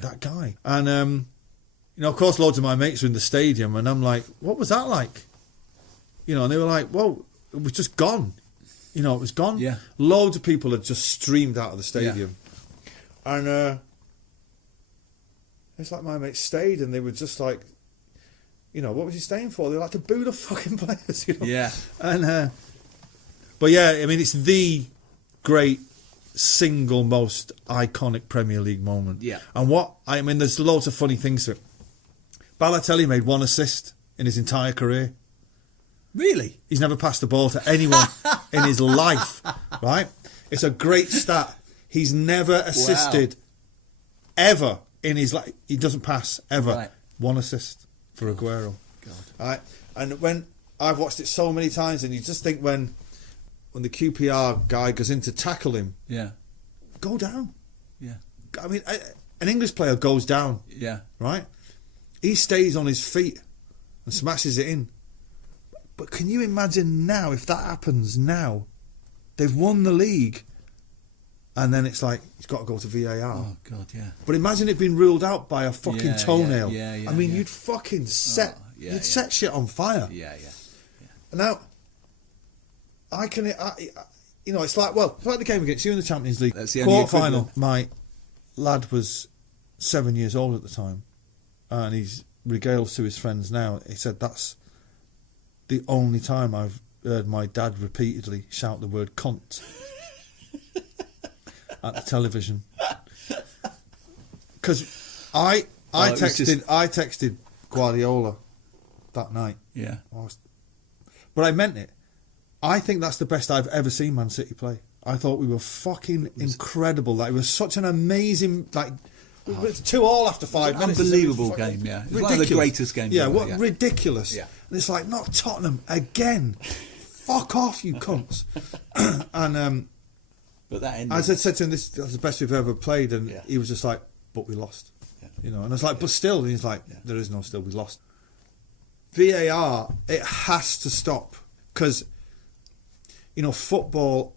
that guy. And, you know, of course, loads of my mates were in the stadium and I'm like, what was that like? You know, and they were like, well, it was just gone. You know, it was gone. Yeah. Loads of people had just streamed out of the stadium. Yeah. And it's like my mates stayed and they were just like, you know, what was he staying for? They were like to boo the fucking players, you know. Yeah. And but yeah, I mean, it's the great single most iconic Premier League moment. Yeah. And there's loads of funny things to it. Balotelli made 1 assist in his entire career. Really? He's never passed the ball to anyone in his life, right? It's a great stat. He's never assisted ever in his life. He doesn't pass ever. Right. 1 assist for Aguero. God. Right? And when I've watched it so many times, and you just think when the QPR guy goes in to tackle him, go down. Yeah. I mean, an English player goes down. Yeah. Right? He stays on his feet and smashes it in. But can you imagine now, if that happens now, they've won the league, and then it's like, he's got to go to VAR. Oh, God, yeah. But imagine it being ruled out by a fucking toenail. Yeah, I mean, you'd fucking set set shit on fire. Yeah. Now, you know, it's like the game against you in the Champions League. That's the only quarter-final. equivalent. My lad was 7 years old at the time, and he's regales to his friends now. He said, that's the only time I've heard my dad repeatedly shout the word cunt at the television. Because I texted Guardiola that night. Yeah. But I meant it. I think that's the best I've ever seen Man City play. I thought we were fucking incredible. Like, it was such an amazing, like, it was 2-2 after 5 minutes. Unbelievable game, yeah. It was one of the greatest games Yeah, ever, ridiculous. Yeah. And it's like, not Tottenham again. Fuck off, you cunts. And but that ended. I said to him, that's the best we've ever played. And he was just like, but we lost. Yeah. You know, and I was like, but still. And he's like, there is no still, we lost. VAR, it has to stop. Because, you know, football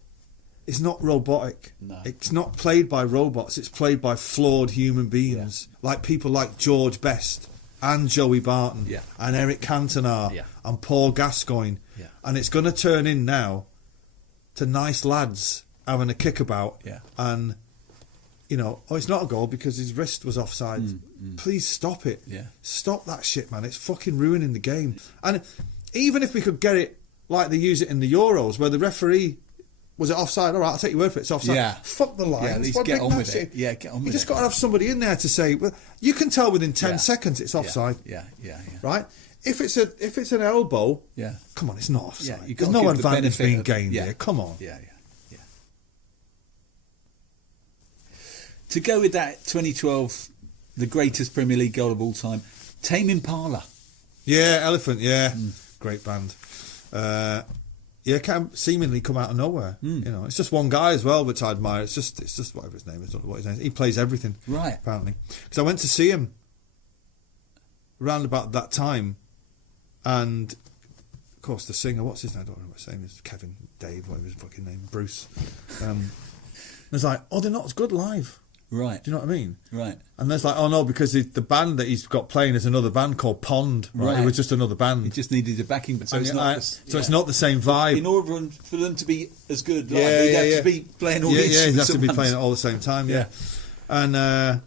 is not robotic. No. It's not played by robots. It's played by flawed human beings. Like people like George Best and Joey Barton and Eric Cantona and Paul Gascoigne. Yeah. And it's going to turn in now to nice lads having a kickabout and, you know, it's not a goal because his wrist was offside. Please stop it. Yeah. Stop that shit, man. It's fucking ruining the game. And even if we could get it like they use it in the Euros where the referee... Was it offside? All right, I'll take your word for it. It's offside. Yeah. Fuck the line. Yeah, at least get on with it. Yeah, get on with it. You just got to have somebody in there to say, well, you can tell within 10 seconds it's offside. Yeah. Right? If it's an elbow, come on, it's not offside. Yeah, there's no advantage being gained there. Come on. Yeah. To go with that 2012, the greatest Premier League goal of all time, Tame Impala. Yeah, Elephant, great band. can seemingly come out of nowhere. You know, it's just one guy as well, which I admire. It's just whatever his name is. I don't know what his name is. He plays everything, Right. apparently. Because I went to see him around about that time, and of course the singer, what's his name? I don't know what his name is. Kevin, Dave, whatever his fucking name, Bruce. It's like, oh, they're not as good live. Right. Do you know what I mean? Right. And there's like, oh no, because the band that he's got playing is another band called Pond. Right. It was just another band. It just needed a backing, so it's not. It's not the same vibe. In order for them to be as good, like, Yeah, he'd yeah, have yeah. to be playing all these. Yeah, he'd have to be ones. playing it all the same time. Yeah, Yeah. and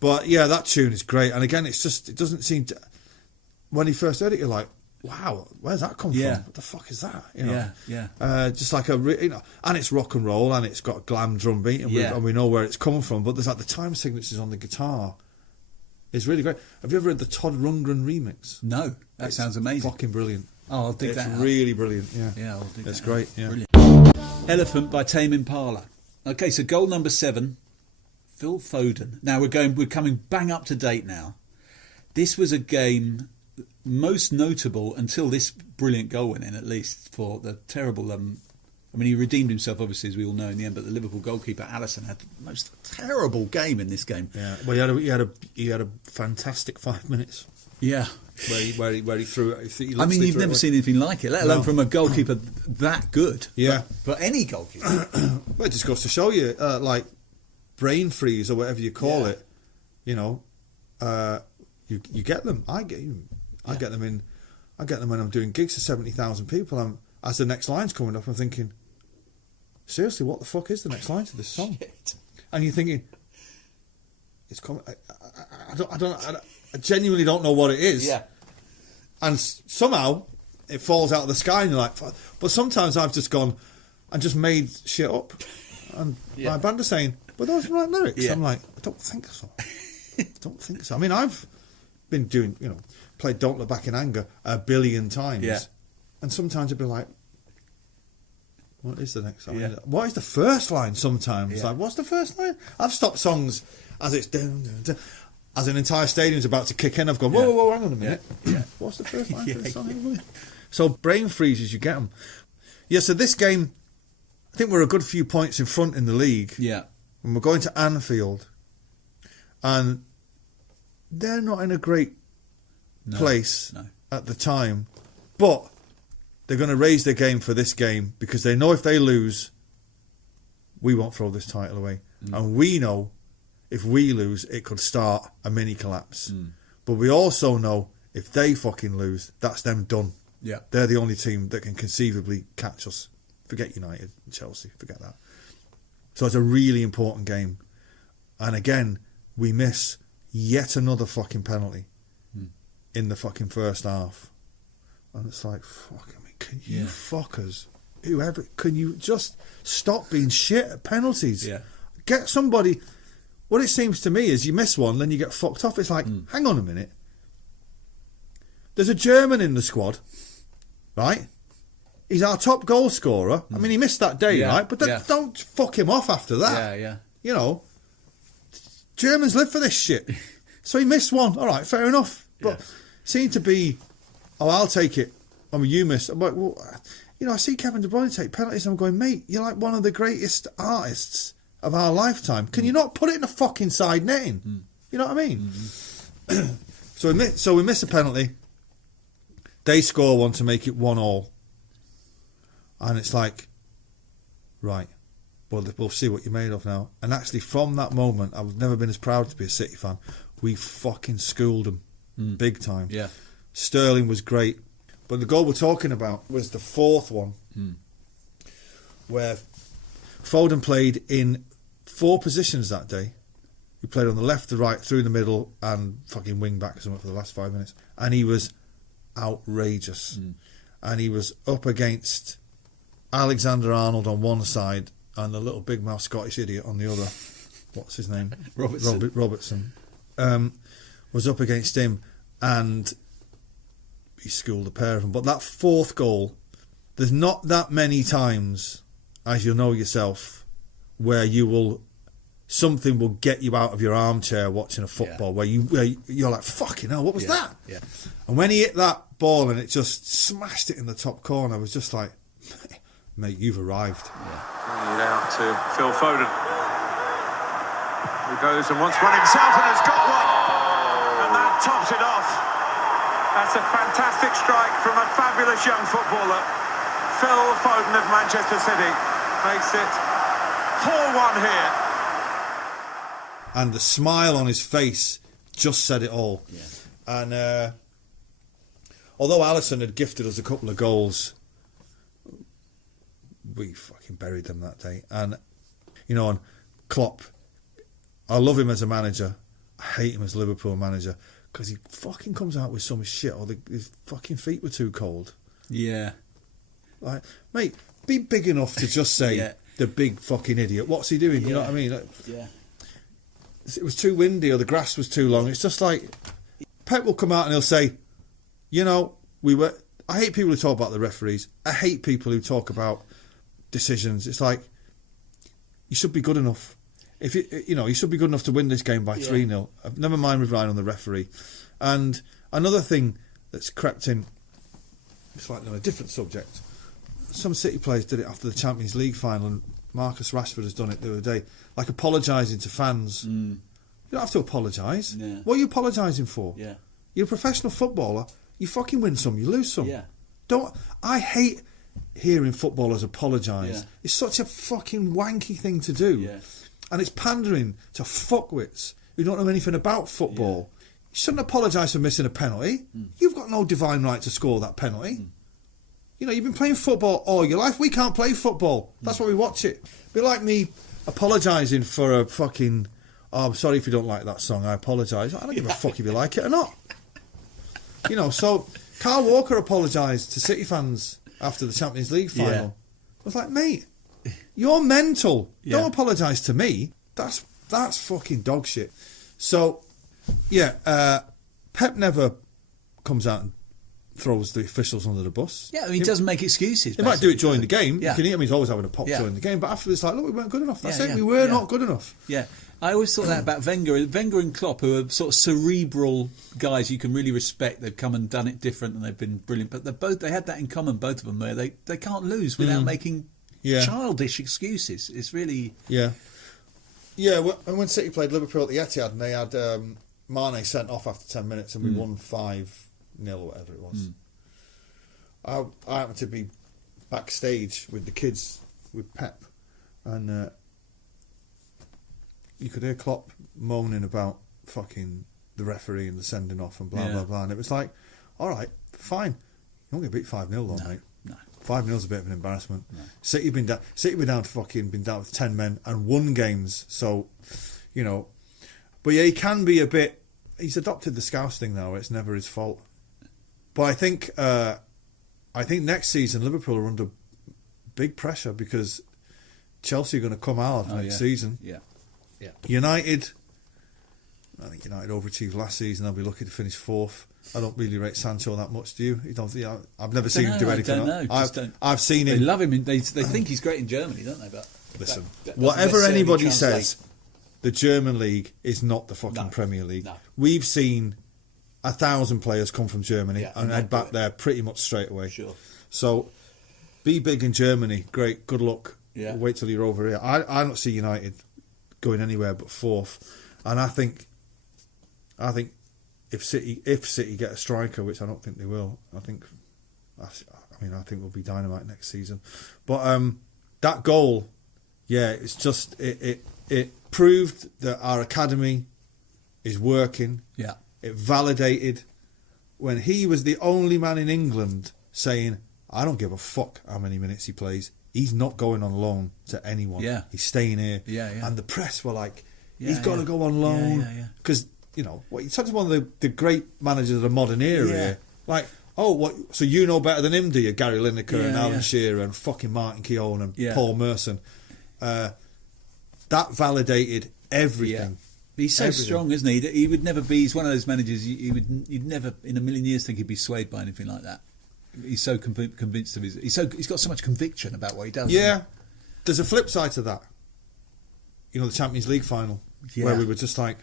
but yeah, that tune is great. And again, it's just, it doesn't seem to. When you first heard it, you're like, wow, where's that come Yeah. from? What the fuck is that? You know? Yeah. Just like and it's rock and roll, and it's got glam drum beat, and, Yeah. and we know where it's coming from. But there's like the time signatures on the guitar is really great. Have you ever heard the Todd Rundgren remix? No, that It's sounds amazing. Fucking brilliant. Oh, I'll dig It's that out. really brilliant. Yeah, Yeah, I'll dig it's that great. out. Yeah. Brilliant. Elephant by Tame Impala. Okay, so goal number 7, Phil Foden. Now we're coming bang up to date now. This was a game most notable until this brilliant goal went in, at least, for the terrible. I mean, he redeemed himself, obviously, as we all know, in the end. But the Liverpool goalkeeper Alisson had the most terrible game in this game. Yeah. Well, he had a fantastic 5 minutes Yeah. where he threw it. I mean, you've never seen anything like it, let alone No. from a goalkeeper that good. Yeah. But any goalkeeper. Well, it just goes to show you, like brain freeze or whatever you call Yeah. it. You know, you get them. I get them when I'm doing gigs to 70,000 people. As the next line's coming up, I'm thinking, seriously, what the fuck is the next line to this song? Shit. And you're thinking, it's coming. I genuinely don't know what it is. Yeah. And somehow it falls out of the sky, and you're like, fuck. But sometimes I've just gone and just made shit up, and my band are saying, "But those are the right lyrics." Yeah. I'm like, I don't think so. Don't think so. I mean, I've been doing, played "Don't Look Back in Anger" 1 billion times, Yeah. and sometimes it'd be like, what is the next line? Yeah. What is the first line? Sometimes, Yeah. like, what's the first line? I've stopped songs as it's dun, dun, dun, as an entire stadium's about to kick in. I've gone, whoa, hang on a minute. Yeah. What's the first line? Yeah, for this song? So brain freezes, you get them. Yeah. So this game, I think we're a good few points in front in the league. Yeah. And we're going to Anfield, and they're not in a great place at the time, but they're going to raise their game for this game because they know if they lose, we won't throw this title away. And we know if we lose, it could start a mini collapse. But we also know if they fucking lose, that's them done. Yeah. They're the only team that can conceivably catch us. Forget United, Chelsea, forget that. So it's a really important game. And again, we miss yet another fucking penalty in the fucking first half. And it's like, fuck, I mean, can you fuckers, whoever, can you just stop being shit at penalties? Yeah. Get somebody. What it seems to me is you miss one, then you get fucked off. It's like, hang on a minute. There's a German in the squad, right? He's our top goal scorer. I mean, he missed that day, right? But don't fuck him off after that. Yeah. You know, Germans live for this shit. So he missed one. All right, fair enough. But seemed to be, I'll take it. I mean, you missed. I'm like, well, I see Kevin De Bruyne take penalties, and I'm going, mate, you're like one of the greatest artists of our lifetime. Can you not put it in a fucking side netting? You know what I mean? So we miss a penalty. They score one to make it 1-1. And it's like, right, well, we'll see what you're made of now. And actually, from that moment, I've never been as proud to be a City fan. We fucking schooled them big time. Yeah. Sterling was great. But the goal we're talking about was the fourth one, where Foden played in 4 positions that day. He played on the left, the right, through the middle, and fucking wing back or something for the last 5 minutes. And he was outrageous. And he was up against Alexander Arnold on one side and the little big mouth Scottish idiot on the other. What's his name? Robertson. Robertson. Was up against him, and he schooled a pair of them. But that fourth goal, there's not that many times, as you'll know yourself, where you will something will get you out of your armchair watching a football where you're like, fucking hell, what was that? Yeah. And when he hit that ball and it just smashed it in the top corner, I was just like, mate, you've arrived. It out to Phil Foden. He goes and wants one himself and has got one. And that tops it off. That's a fantastic strike from a fabulous young footballer. Phil Foden of Manchester City makes it 4-1 here. And the smile on his face just said it all. Yeah. And although Alisson had gifted us a couple of goals, we fucking buried them that day. And, you know, and Klopp, I love him as a manager. I hate him as Liverpool manager because he fucking comes out with some shit or his fucking feet were too cold. Yeah. Like, mate, be big enough to just say, the big fucking idiot. What's he doing? You know what I mean? Like, it was too windy or the grass was too long. It's just like, Pep will come out and he'll say, you know, I hate people who talk about the referees. I hate people who talk about decisions. It's like, you should be good enough. If you should be good enough to win this game by 3-0. Never mind relying on the referee. And another thing that's crept in, slightly on a different subject. Some City players did it after the Champions League final, and Marcus Rashford has done it the other day, like apologising to fans. You don't have to apologise. Yeah. What are you apologising for? Yeah. You're a professional footballer. You fucking win some, you lose some. Yeah. I hate hearing footballers apologise. Yeah. It's such a fucking wanky thing to do. Yeah. And it's pandering to fuckwits who don't know anything about football. You shouldn't apologise for missing a penalty. You've got no divine right to score that penalty. You know, you've been playing football all your life. We can't play football. That's why we watch it. Be like me apologising for a fucking, oh, I'm sorry if you don't like that song, I apologise. I don't give a fuck if you like it or not. You know, so Carl Walker apologised to City fans after the Champions League final. Yeah. I was like, mate, you're mental. Yeah. Don't apologise to me. That's fucking dog shit. So, Pep never comes out and throws the officials under the bus. Yeah, I mean, he doesn't make excuses. He might do it during the game. Yeah. You can hear him, he's always having a pop Yeah. during the game. But after it's like, look, we weren't good enough. That's Yeah, it. yeah. We were Yeah. not good enough. Yeah. I always thought that about Wenger. Wenger and Klopp, who are sort of cerebral guys you can really respect. They've come and done it different and they've been brilliant. But they had that in common, both of them, where they can't lose without making childish excuses. It's really... Yeah. Yeah, and when City played Liverpool at the Etihad and they had Mane sent off after 10 minutes and we won 5-0 or whatever it was. I happened to be backstage with the kids, with Pep, and you could hear Klopp moaning about fucking the referee and the sending off and blah, blah, blah. And it was like, all right, fine. You won't get beat 5-0 though, mate. No. 5-0's a bit of an embarrassment. No. City been down with 10 men and won games. So, you know, but yeah, he can be a bit. He's adopted the Scouse thing now. It's never his fault. But I think next season Liverpool are under big pressure because Chelsea are going to come out next season. Yeah. United, I think United overachieved last season. They'll be lucky to finish 4th. I don't really rate Sancho that much, do you? I've never seen him do anything. I don't know. I've seen him. They love him. They think he's great in Germany, don't they? But listen, that doesn't whatever necessarily anybody translate. says, the German league is not the fucking Premier League. No. We've seen 1,000 players come from Germany and head back it. there pretty much straight away. Sure. So, be big in Germany. Great. Good luck. Yeah. Wait till you're over here. I don't see United going anywhere but 4th. And I think if City get a striker, which I don't think they will, I think we'll be dynamite next season. But that goal, it's just it proved that our academy is working. Yeah. It validated when he was the only man in England saying, I don't give a fuck how many minutes he plays. He's not going on loan to anyone. Yeah. He's staying here. Yeah, yeah. And the press were like, he's got to go on loan. Yeah. Because, you know, he's such one of the great managers of the modern era here. Like, so you know better than him, do you? Gary Lineker and Alan Shearer and fucking Martin Keown and Paul Merson. That validated everything. Yeah. He's so strong, isn't he? He would never be. He's one of those managers. You'd never in a million years think he'd be swayed by anything like that. He's so convinced of his. He's got so much conviction about what he does. Yeah, there's a flip side to that. the Champions League final, Yeah. where we were just like,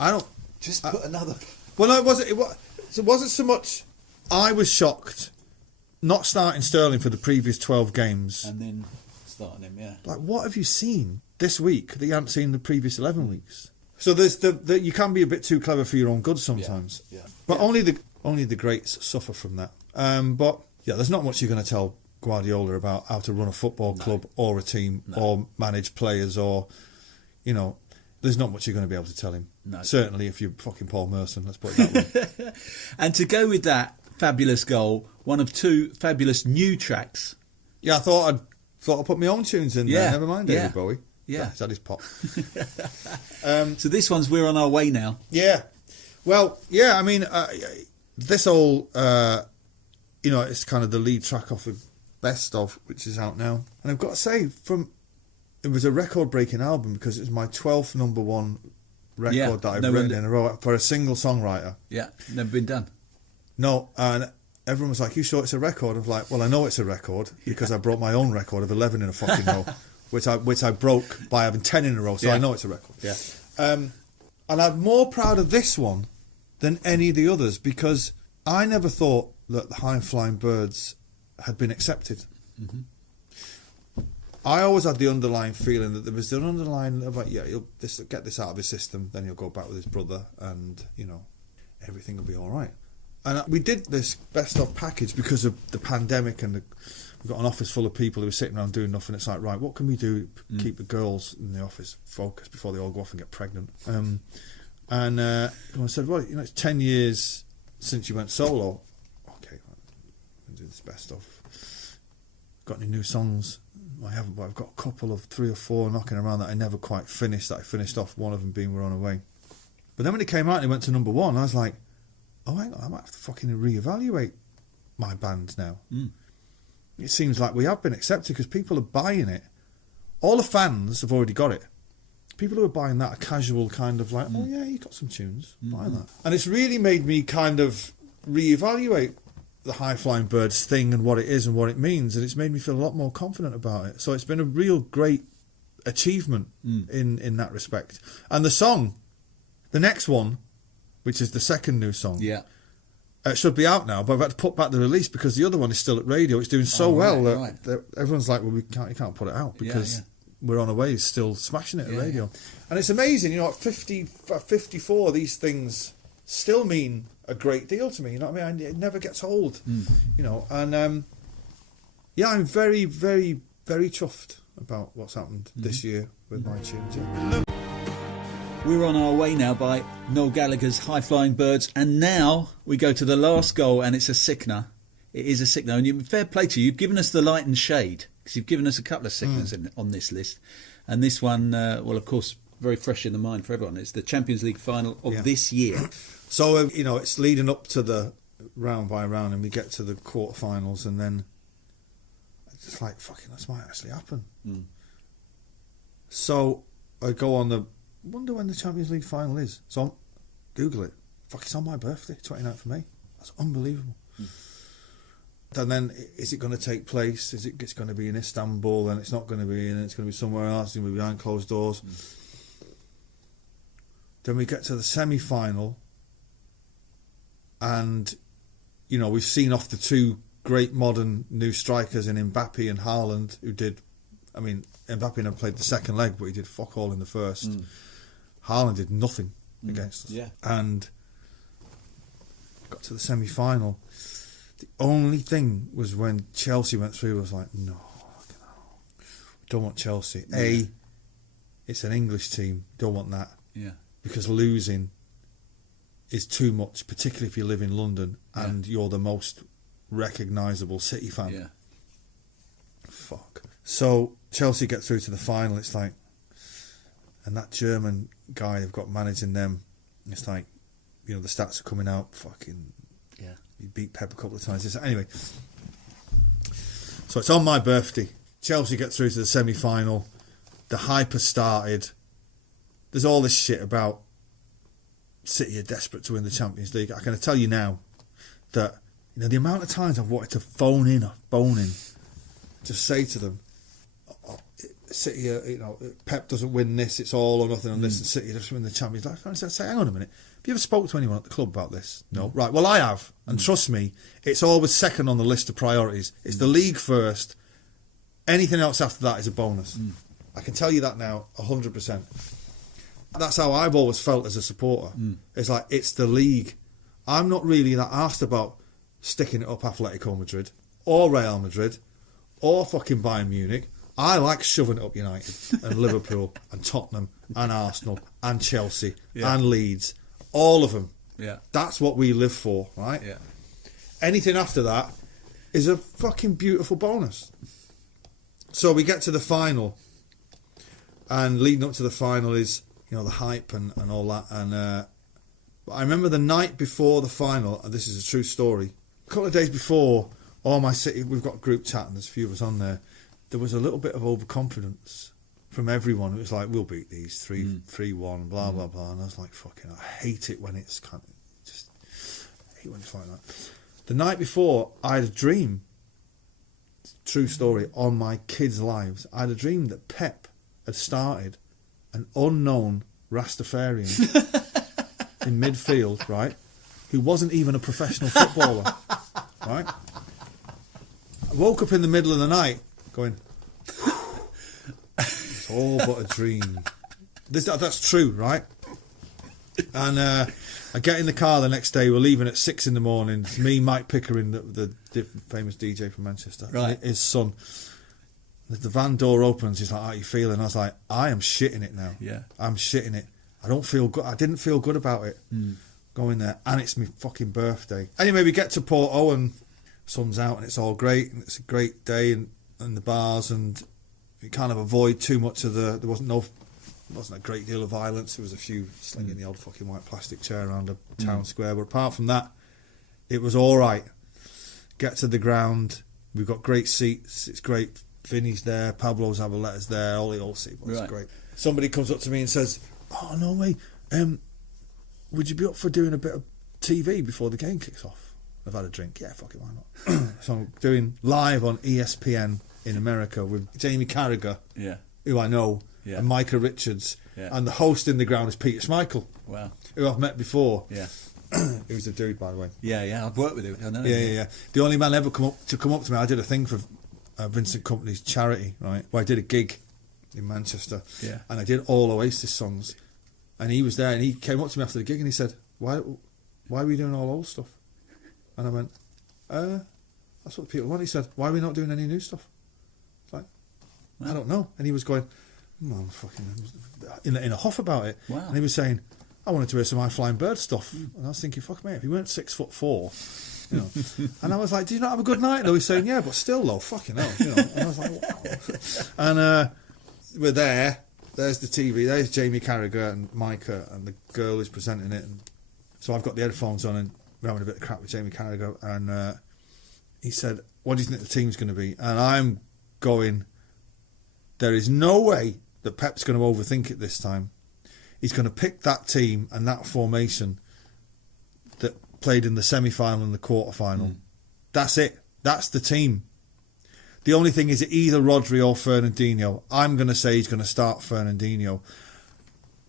I don't. Just put another. Well, no, it wasn't so much. I was shocked not starting Sterling for the previous 12 games. And then starting him, yeah. Like, what have you seen this week that you haven't seen the previous 11 weeks? So there's you can be a bit too clever for your own good sometimes. Yeah. But only the greats suffer from that. But yeah, there's not much you're going to tell Guardiola about how to run a football club or a team or manage players or, there's not much you're going to be able to tell him. No. Certainly if you're fucking Paul Merson, let's put it that way. And to go with that fabulous goal, one of two fabulous new tracks. Yeah, I thought I'd put my own tunes in there. Never mind David Bowie. Yeah. He's had his pop. So this one's We're On Our Way Now. Yeah. Well, yeah, I mean, this whole, it's kind of the lead track off the Best Of, which is out now. And I've got to say, it was a record-breaking album because it was my 12th number one record that I've written in a row for a single songwriter. Yeah, never been done. No, and everyone was like, you sure it's a record? I'm like, well, I know it's a record because I broke my own record of 11 in a fucking row, which I broke by having 10 in a row, so I know it's a record. Yeah. And I'm more proud of this one than any of the others because I never thought that the High Flying Birds had been accepted. Mm-hmm. I always had the underlying feeling that there was an underlying about, he'll get this out of his system, then he'll go back with his brother and, everything will be all right. And we did this Best Of package because of the pandemic and we've got an office full of people who are sitting around doing nothing. It's like, right, what can we do to keep the girls in the office focused before they all go off and get pregnant? And I said, well, it's 10 years since you went solo. Okay, I'm going to do this Best Of. Got any new songs? I haven't, but I've got a couple of 3 or 4 knocking around that I never quite finished, that I finished off, one of them being We're On Our Way. But then when it came out and it went to number 1, I was like, oh, hang on, I might have to fucking reevaluate my band now. It seems like we have been accepted because people are buying it. All the fans have already got it. People who are buying that are casual kind of like, oh yeah, you got some tunes, buy that. And it's really made me kind of reevaluate the High Flying Birds thing and what it is and what it means, and it's made me feel a lot more confident about it. So it's been a real great achievement in that respect. And the song, the next one, which is the second new song, should be out now, but I've had to put back the release because the other one is still at radio. It's doing so well that everyone's like, well, you can't put it out because We're On Our Way is still smashing it at radio. And it's amazing, at 54, these things still mean a great deal to me. You know what I mean? It never gets old, And I'm very, very, very chuffed about what's happened this year with my tunes. Yeah. We're On Our Way Now by Noel Gallagher's High Flying Birds. And now we go to the last goal, and it's a sickener. It is a sickener. And fair play to you. You've given us the light and shade, because you've given us a couple of sickeners on this list. And this one, well, of course, very fresh in the mind for everyone. It's the Champions League final of this year. So, it's leading up to the round by round, and we get to the quarterfinals, and then it's like, fucking, this might actually happen. So I go on wonder when the Champions League final is. So Google it. Fuck, it's on my birthday, 29th of May. That's unbelievable. And then, is it going to take place? It's going to be in Istanbul, and it's not going to be, and it's going to be somewhere else, it's going to be behind closed doors. Then we get to the semi-final, and, we've seen off the 2 great modern new strikers in Mbappe and Haaland, who did, Mbappe never played the second leg, but he did fuck all in the first. Haaland did nothing against us. Yeah. And got to the semi-final. The only thing was when Chelsea went through, I was like, no, don't want Chelsea. Yeah. It's an English team, don't want that. Yeah. Because losing is too much, particularly if you live in London and you're the most recognisable City fan. Yeah. Fuck. So Chelsea get through to the final, it's like, and that German guy they've got managing them, it's like, the stats are coming out, fucking, he beat Pep a couple of times. Anyway, so it's on my birthday. Chelsea get through to the semi-final. The hype has started. There's all this shit about City are desperate to win the Champions League. I can tell you now that, the amount of times I've wanted to phone in, just say to them, City, Pep doesn't win this, it's all or nothing on this, and City doesn't win the Champions League. I say, hang on a minute, have you ever spoke to anyone at the club about this? No. Right, well, I have, and trust me, it's always second on the list of priorities. It's the league first, anything else after that is a bonus. I can tell you that now, 100%. That's how I've always felt as a supporter. It's like, it's the league. I'm not really that arsed about sticking it up Atletico Madrid, or Real Madrid, or fucking Bayern Munich. I like shoving it up United and Liverpool and Tottenham and Arsenal and Chelsea and Leeds. All of them. Yeah. That's what we live for, right? Yeah. Anything after that is a fucking beautiful bonus. So we get to the final, and leading up to the final is, the hype and all that. And but I remember the night before the final, and this is a true story, a couple of days before, all my City, we've got a group chat and there's a few of us on there. There was a little bit of overconfidence from everyone. It was like, we'll beat these 3-1, blah, blah, blah. And I was like, fucking, I hate it when it's kind of, just, I hate when it's like that. The night before, I had a dream, true story, on my kids' lives. I had a dream that Pep had started an unknown Rastafarian in midfield, right, who wasn't even a professional footballer, right? I woke up in the middle of the night going, it's all but a dream. That's true, right? And I get in the car the next day. We're leaving at 6 a.m. It's me, Mike Pickering, the famous DJ from Manchester, right? His son. The van door opens. He's like, "How are you feeling?" I was like, "I am shitting it now. Yeah, I'm shitting it. I don't feel good. I didn't feel good about it going there, and it's my fucking birthday." Anyway, we get to Porto and sun's out and it's all great and it's a great day and the bars, and you kind of avoid too much of there wasn't a great deal of violence. There was a few slinging the old fucking white plastic chair around a town square, but apart from that, it was all right. Get to the ground, we've got great seats, it's great. Vinny's there, Pablo Zabaletta's there, all the old seats, it's great. Somebody comes up to me and says, "Oh, no way, would you be up for doing a bit of TV before the game kicks off?" I've had a drink. Yeah, fuck it, why not? So I'm doing live on ESPN in America with Jamie Carragher, who I know, and Micah Richards, and the host in the ground is Peter Schmeichel, who I've met before. Who's the dude, by the way. I've worked with him. I know. Yeah. The only man ever come up to me. I did a thing for Vincent Company's charity, right? Where I did a gig in Manchester, and I did all Oasis songs, and he was there, and he came up to me after the gig, and he said, "Why are we doing all old stuff?" And I went, "That's what people want." He said, "Why are we not doing any new stuff?" It's like, I don't know. And he was going, I'm fucking in a huff about it. Wow. And he was saying, "I wanted to hear some I Flying Bird stuff." And I was thinking, fuck me, if he weren't 6'4", And I was like, "Do you not have a good night?" Though he's saying, "Yeah, but still though, fucking hell." And I was like, wow. And we're there. There's the TV. There's Jamie Carragher and Micah and the girl who's presenting it. And so I've got the headphones on and we're having a bit of crap with Jamie Carragher. And he said, "What do you think the team's going to be?" And I'm going, there is no way that Pep's going to overthink it this time. He's going to pick that team and that formation that played in the semi-final and the quarter-final. That's it. That's the team. The only thing is either Rodri or Fernandinho. I'm going to say he's going to start Fernandinho.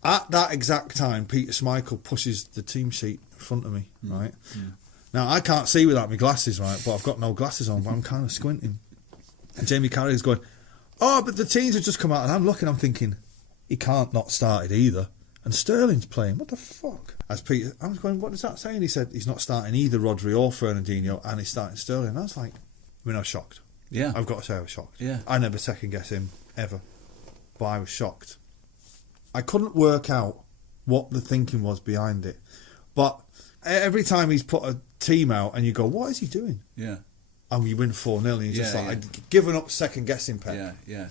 At that exact time, Peter Schmeichel pushes the team sheet in front of me, right? Now, I can't see without my glasses, right? But I've got no glasses on, but I'm kind of squinting. And Jamie Carragher's going, "Oh, but the teams have just come out." And I'm looking, I'm thinking, he can't not start it either. And Sterling's playing. What the fuck? As Peter, I was going, what does that say? And he said he's not starting either Rodri or Fernandinho, and he's starting Sterling. And I was like, I was shocked. Yeah. I've got to say I was shocked. Yeah. I never second guess him, ever. But I was shocked. I couldn't work out what the thinking was behind it. But every time he's put a team out and you go, what is he doing? Yeah. And you win 4-0 and you're just like, I'd given up second guessing Pep. Yeah.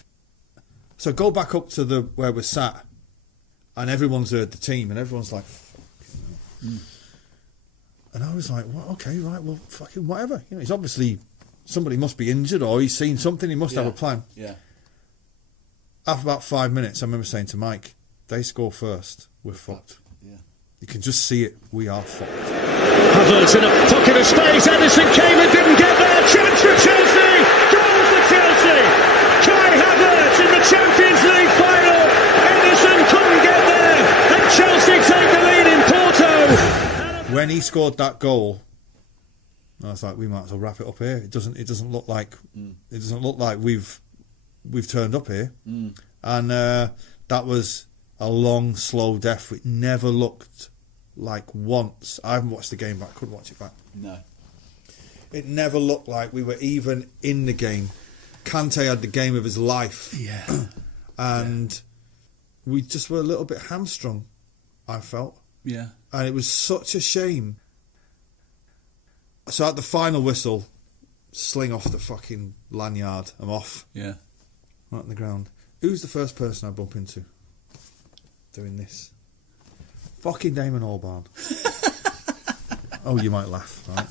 So go back up to where we're sat, and everyone's heard the team, and everyone's like, and I was like, well, okay, right, well, fucking whatever. He's obviously, somebody must be injured, or he's seen something, he must have a plan. Yeah. After about 5 minutes, I remember saying to Mike, they score first, we're fucked. Yeah. You can just see it, we are fucked. Havertz in a pocket of space, Edison came and didn't get there, chance for Chelsea, goal for Chelsea, Kai Havertz in the the Champions League final. Edison couldn't get there, and Chelsea take the lead in Porto. When he scored that goal, I was like, we might as well wrap it up here. It doesn't look like we've turned up here. And that was a long, slow death. It never looked like once. I haven't watched the game back. I couldn't watch it back. No. It never looked like we were even in the game. Kante had the game of his life. Yeah. And we just were a little bit hamstrung, I felt. Yeah. And it was such a shame. So at the final whistle, sling off the fucking lanyard. I'm off. Yeah. Right on the ground. Who's the first person I bump into doing this? Fucking Damon Albarn. Oh, you might laugh, right?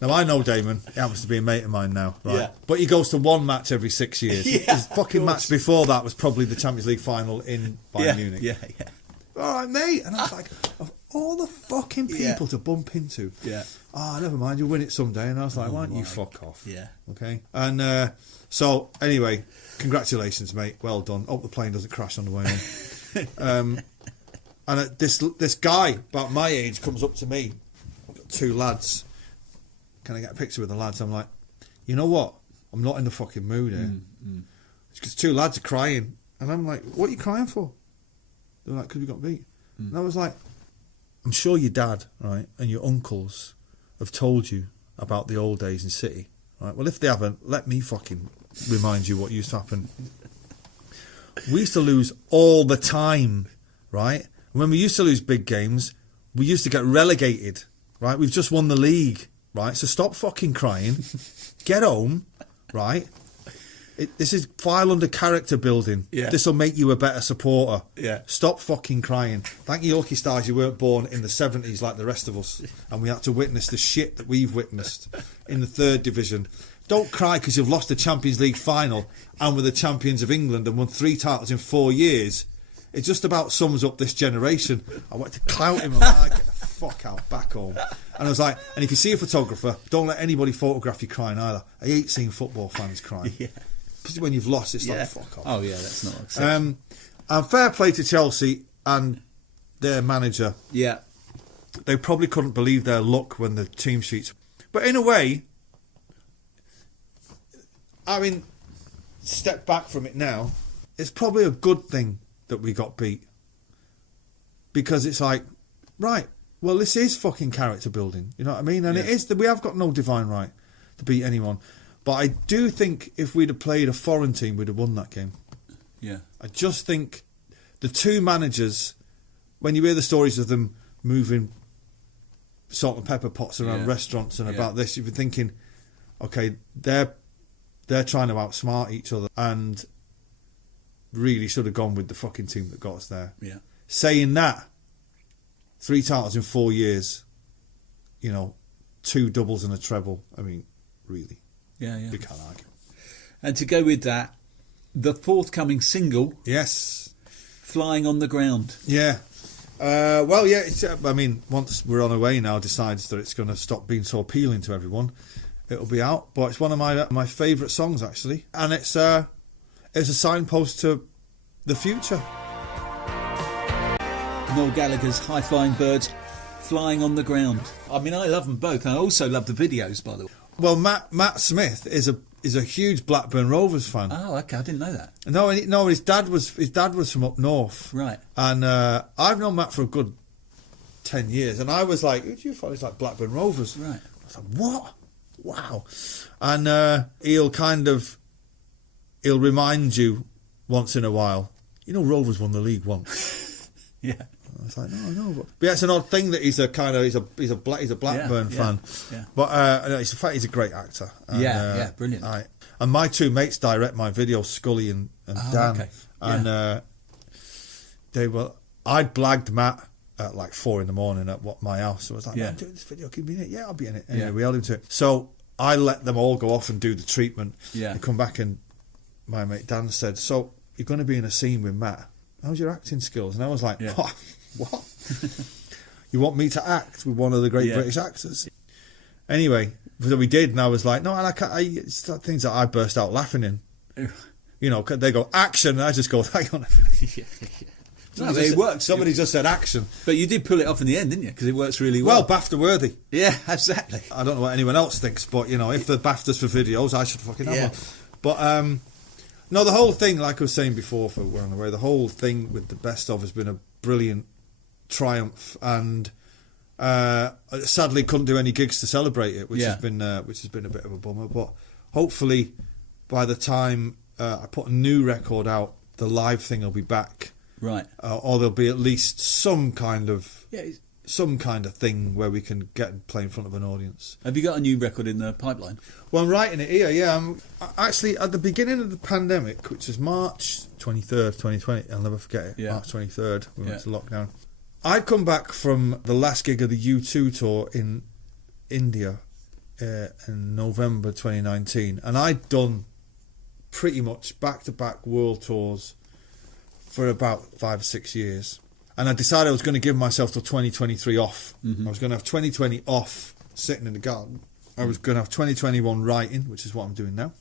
Now, I know Damon. He happens to be a mate of mine now, right? Yeah. But he goes to one match every 6 years. Yeah, His fucking match before that was probably the Champions League final in Bayern Munich. Yeah. All right, mate. And I was like, of all the fucking people to bump into, never mind, you'll win it someday. And I was like, why don't you fuck off? Yeah. Okay. And so, anyway, congratulations, mate. Well done. Hope the plane doesn't crash on the way home. And this guy, about my age, comes up to me. I've got two lads. Can I get a picture with the lads? I'm like, you know what? I'm not in the fucking mood here. Because two lads are crying. And I'm like, what are you crying for? They're like, because we got beat. And I was like, I'm sure your dad, right, and your uncles have told you about the old days in City. Right? Well, if they haven't, let me fucking remind you what used to happen. We used to lose all the time, right? When we used to lose big games, we used to get relegated, right? We've just won the league, right? So stop fucking crying. Get home, right? This is file under character building. Yeah. This will make you a better supporter. Yeah. Stop fucking crying. Thank you, Yorkie Stars, you weren't born in the 70s like the rest of us. And we had to witness the shit that we've witnessed in the third division. Don't cry because you've lost the Champions League final and were the champions of England and won 3 titles in 4 years. It just about sums up this generation. I wanted to clout him. I'm like, get the fuck out, back home. And I was like, and if you see a photographer, don't let anybody photograph you crying either. I hate seeing football fans crying. Yeah. Because when you've lost, it's like, fuck off. Oh, yeah, that's not acceptable. And fair play to Chelsea and their manager. Yeah. They probably couldn't believe their luck when the team sheets... But in a way, I mean, step back from it now, it's probably a good thing that we got beat. Because it's like, right, well, this is fucking character building. You know what I mean? And it is, we have got no divine right to beat anyone. But I do think if we'd have played a foreign team, we'd have won that game. Yeah. I just think the two managers, when you hear the stories of them moving salt and pepper pots around restaurants and about this, you've been thinking, okay, they're trying to outsmart each other and really should have gone with the fucking team that got us there. Yeah. Saying that, 3 titles in 4 years, 2 doubles and a treble. I mean, really. Yeah. We can't argue. And to go with that, the forthcoming single, Yes. Flying on the Ground. Yeah. Well, yeah, I mean, once we're on our way now, decides that it's going to stop being so appealing to everyone, it'll be out. But it's one of my favourite songs, actually. And it's a signpost to the future. Noel Gallagher's High Flying Birds, Flying on the Ground. I mean, I love them both. I also love the videos, by the way. Well, Matt Smith is a huge Blackburn Rovers fan. Oh, okay, I didn't know that. No, his dad was from up north. Right. And I've known Matt for a good 10 years. And I was like, who do you follow? He's like Blackburn Rovers. Right. I was like, what? Wow. And he'll remind you once in a while, Rovers won the league once. Yeah. I was like, no. But yeah, it's an odd thing that he's a Blackburn fan. Yeah. But he's a great actor. And, brilliant. And my two mates direct my videos, Scully and Dan. Okay. And I'd blagged Matt at like 4 a.m. at my house. So I was like, I'm doing this video, can you be in it? Yeah, I'll be in it. Anyway, we held him to it. So I let them all go off and do the treatment. Yeah. And come back and my mate Dan said, so you're going to be in a scene with Matt. How's your acting skills? And I was like, what? You want me to act with one of the great British actors? Anyway, so we did, and I was like, no, and it's things that I burst out laughing in. You know, they go action, and I just go, hang on. No, it works. Somebody just said action. But you did pull it off in the end, didn't you? Because it works really well. Well, BAFTA worthy. Yeah, exactly. I don't know what anyone else thinks, but, you know, if the BAFTA's for videos, I should fucking have one. But, no, the whole thing, like I was saying before for We're On The Way, the whole thing with the best of has been a brilliant triumph, and sadly couldn't do any gigs to celebrate it, which has been a bit of a bummer. But hopefully by the time I put a new record out, the live thing will be back. Right. Or there'll be at least some kind of thing where we can get and play in front of an audience. Have you got a new record in the pipeline? Well, I'm writing it here, yeah. I'm actually, at the beginning of the pandemic, which is March 23rd, 2020, I'll never forget it, March 23rd, we went to lockdown. I'd come back from the last gig of the U2 tour in India in November 2019, and I'd done pretty much back-to-back world tours for about 5 or 6 years. And I decided I was going to give myself till 2023 off. I was going to have 2020 off, sitting in the garden. I was going to have 2021 writing, which is what I'm doing now.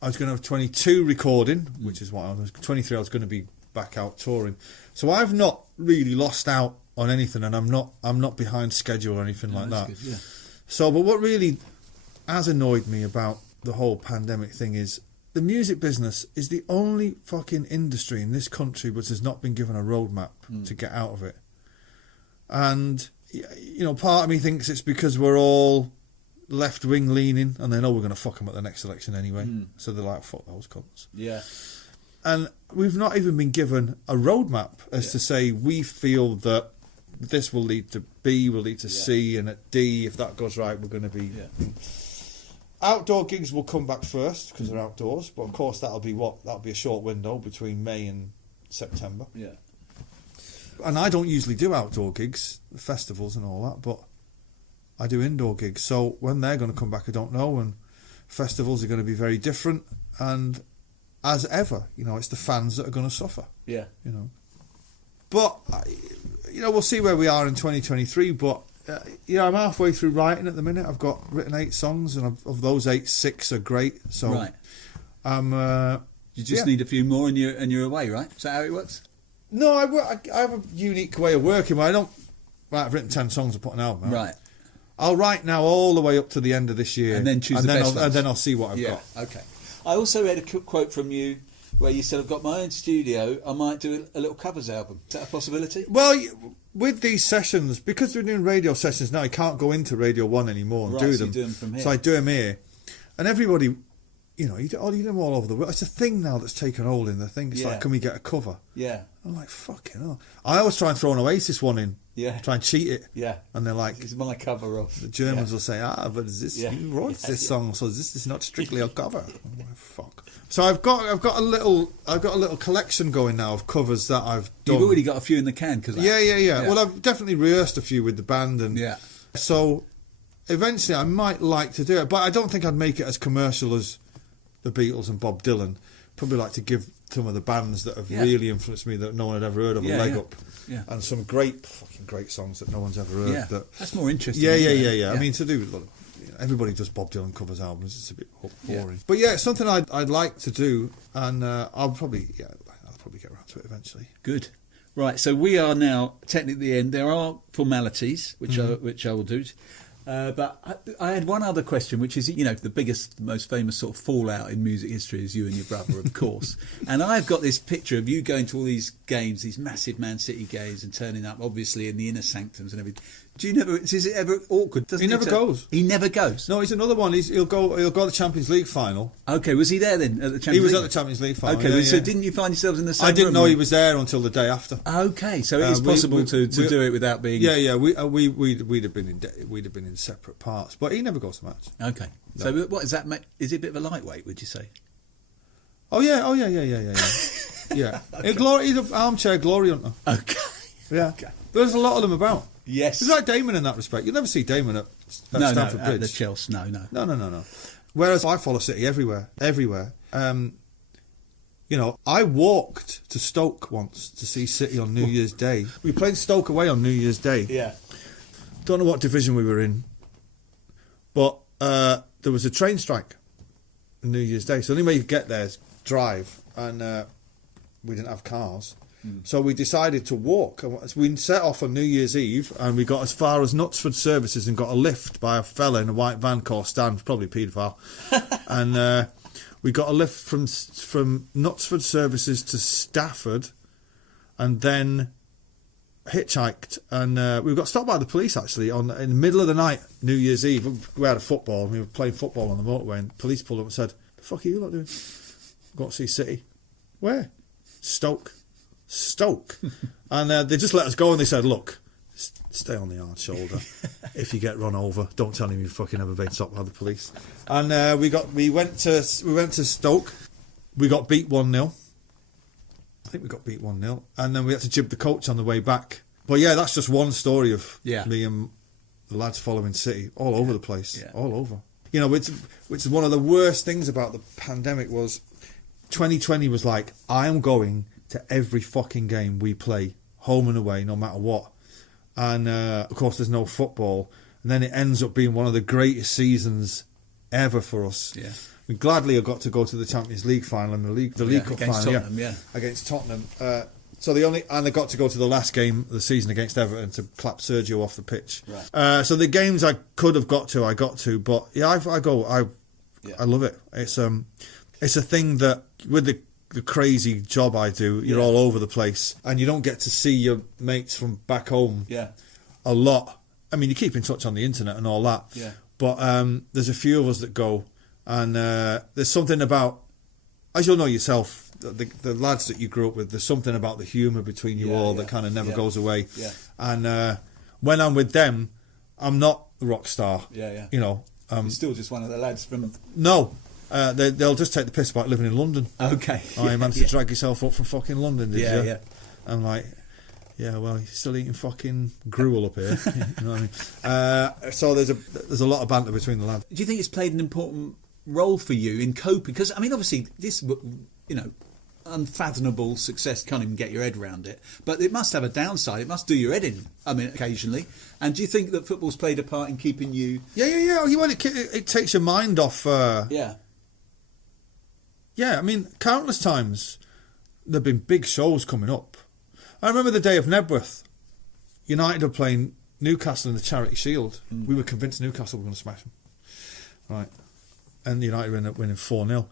I was going to have 22 recording, which is what I was. 23 I was going to be back out touring. So I've not really lost out on anything, and I'm not behind schedule or anything like that. Good, yeah. So, but what really has annoyed me about the whole pandemic thing is the music business is the only fucking industry in this country which has not been given a roadmap to get out of it. And, you know, part of me thinks it's because we're all left-wing leaning, and they know we're going to fuck them at the next election anyway. So they're like, fuck those cunts. Yeah. And we've not even been given a roadmap as to say we feel that this will lead to B, will lead to C, and at D, if that goes right, we're going to be... Yeah. Outdoor gigs will come back first because they're outdoors, but of course that'll be a short window between May and September. Yeah. And I don't usually do outdoor gigs, festivals and all that, but I do indoor gigs. So when they're going to come back, I don't know. And festivals are going to be very different. And as ever, you know, it's the fans that are going to suffer. Yeah. You know. But, you know, we'll see where we are in 2023, but... I'm halfway through writing at the minute. I've got written 8 songs, and of those 8, 6 are great. So, right. You just need a few more, and you're away, right? Is that how it works? No, I have a unique way of working. Where I don't. Right, I've written 10 songs and put an album out. Right. I'll write now all the way up to the end of this year, and then choose the best ones. And then I'll see what I've got. Okay. I also read a quote from you where you said, "I've got my own studio. I might do a little covers album." Is that a possibility? Well, with these sessions, because we're doing radio sessions now, I can't go into Radio 1 anymore and do them. You do them from here. So I do them here. And everybody, you know, you do them all over the world. It's a thing now that's taken hold in the thing. It's like, can we get a cover? Yeah. I'm like, fucking hell. I always try and throw an Oasis one in. Yeah. Try and cheat it. Yeah. And they're like... It's my cover of... The Germans will say, but is this... You wrote this song, so this is not strictly a cover. I'm like, fuck. So I've got a little collection going now of covers that I've done. You've already got a few in the can, because yeah. Well, I've definitely rehearsed a few with the band, and so eventually I might like to do it, but I don't think I'd make it as commercial as the Beatles and Bob Dylan. Probably like to give some of the bands that have really influenced me that no one had ever heard of a leg up, and some fucking great songs that no one's ever heard. Yeah, that's more interesting. Yeah. I mean, to do with everybody does Bob Dylan covers albums. It's a bit boring, but it's something I'd like to do, and I'll probably get around to it eventually. Good. Right, so we are now technically at the end. There are formalities which I will do. But I had one other question, which is, the biggest, most famous sort of fallout in music history is you and your brother, of course. And I've got this picture of you going to all these games, these massive Man City games, and turning up, obviously, in the inner sanctums and everything. Is it ever awkward? He never goes. He never goes? No, he's another one. He'll go to the Champions League final. Okay, was he there then at the Champions League? He was at the Champions League final. Okay, so didn't you find yourselves in the same room? I didn't know he was there until the day after. Okay, so it is possible to do it without being... Yeah, we'd have been in separate parts, but he never goes to match. Okay, no. So what is that? Is it a bit of a lightweight, would you say? Oh yeah. Yeah. Okay. He's an armchair glory hunter. Okay. Yeah. Okay. There's a lot of them about. Yes. He's like Damon in that respect. You'll never see Damon at Stamford Bridge. At the Chelsea. No. Whereas I follow City everywhere. I walked to Stoke once to see City on New Year's Day. We played Stoke away on New Year's Day. Yeah. Don't know what division we were in, but there was a train strike on New Year's Day. So the only way you could get there is drive, and we didn't have cars. So we decided to walk. We set off on New Year's Eve, and we got as far as Knutsford Services and got a lift by a fella in a white van called Stan, probably a paedophile. And we got a lift from Knutsford Services to Stafford, and then hitchhiked. And we got stopped by the police, actually, in the middle of the night, New Year's Eve. We had a football, and we were playing football on the motorway, and the police pulled up and said, "The fuck are you lot doing?" "Got to see City." "Where?" "Stoke." And they just let us go, and they said, "Look, stay on the hard shoulder. If you get run over, don't tell him you fucking ever been stopped by the police." And we went to Stoke. We got beat 1-0. I think we got beat 1-0, and then we had to jib the coach on the way back. But yeah, that's just one story of me and the lads following City all over the place, all over. You know, which is one of the worst things about the pandemic was 2020 was like, I am going to every fucking game we play, home and away, no matter what. And of course, there's no football, and then it ends up being one of the greatest seasons ever for us. Yeah. We gladly have got to go to the Champions League final and the League Cup final, Tottenham, against Tottenham. So they got to go to the last game of the season against Everton to clap Sergio off the pitch. Right. So the games I could have got to, I got to, but I love it. It's a thing that with the crazy job I do, you're all over the place, and you don't get to see your mates from back home a lot. I mean, you keep in touch on the internet and all that, but there's a few of us that go, and there's something about, as you'll know yourself, the lads that you grew up with, there's something about the humour between you all that kind of never goes away. And when I'm with them, I'm not the rock star. You know, you're still just one of the lads from... No. They'll just take the piss about living in London. Okay. You managed to drag yourself up from fucking London, did you? Yeah. I'm like, yeah, well, you're still eating fucking gruel up here. You know what I mean? So there's a lot of banter between the lads. Do you think it's played an important role for you in coping? Because, I mean, obviously, this, you know, unfathomable success, can't even get your head around it. But it must have a downside. It must do your head in, I mean, occasionally. And do you think that football's played a part in keeping you... Yeah. It takes your mind off... Yeah, I mean, countless times there have been big shows coming up. I remember the day of Nebworth. United were playing Newcastle in the Charity Shield. We were convinced Newcastle were going to smash them. Right. And United ended up winning 4-0.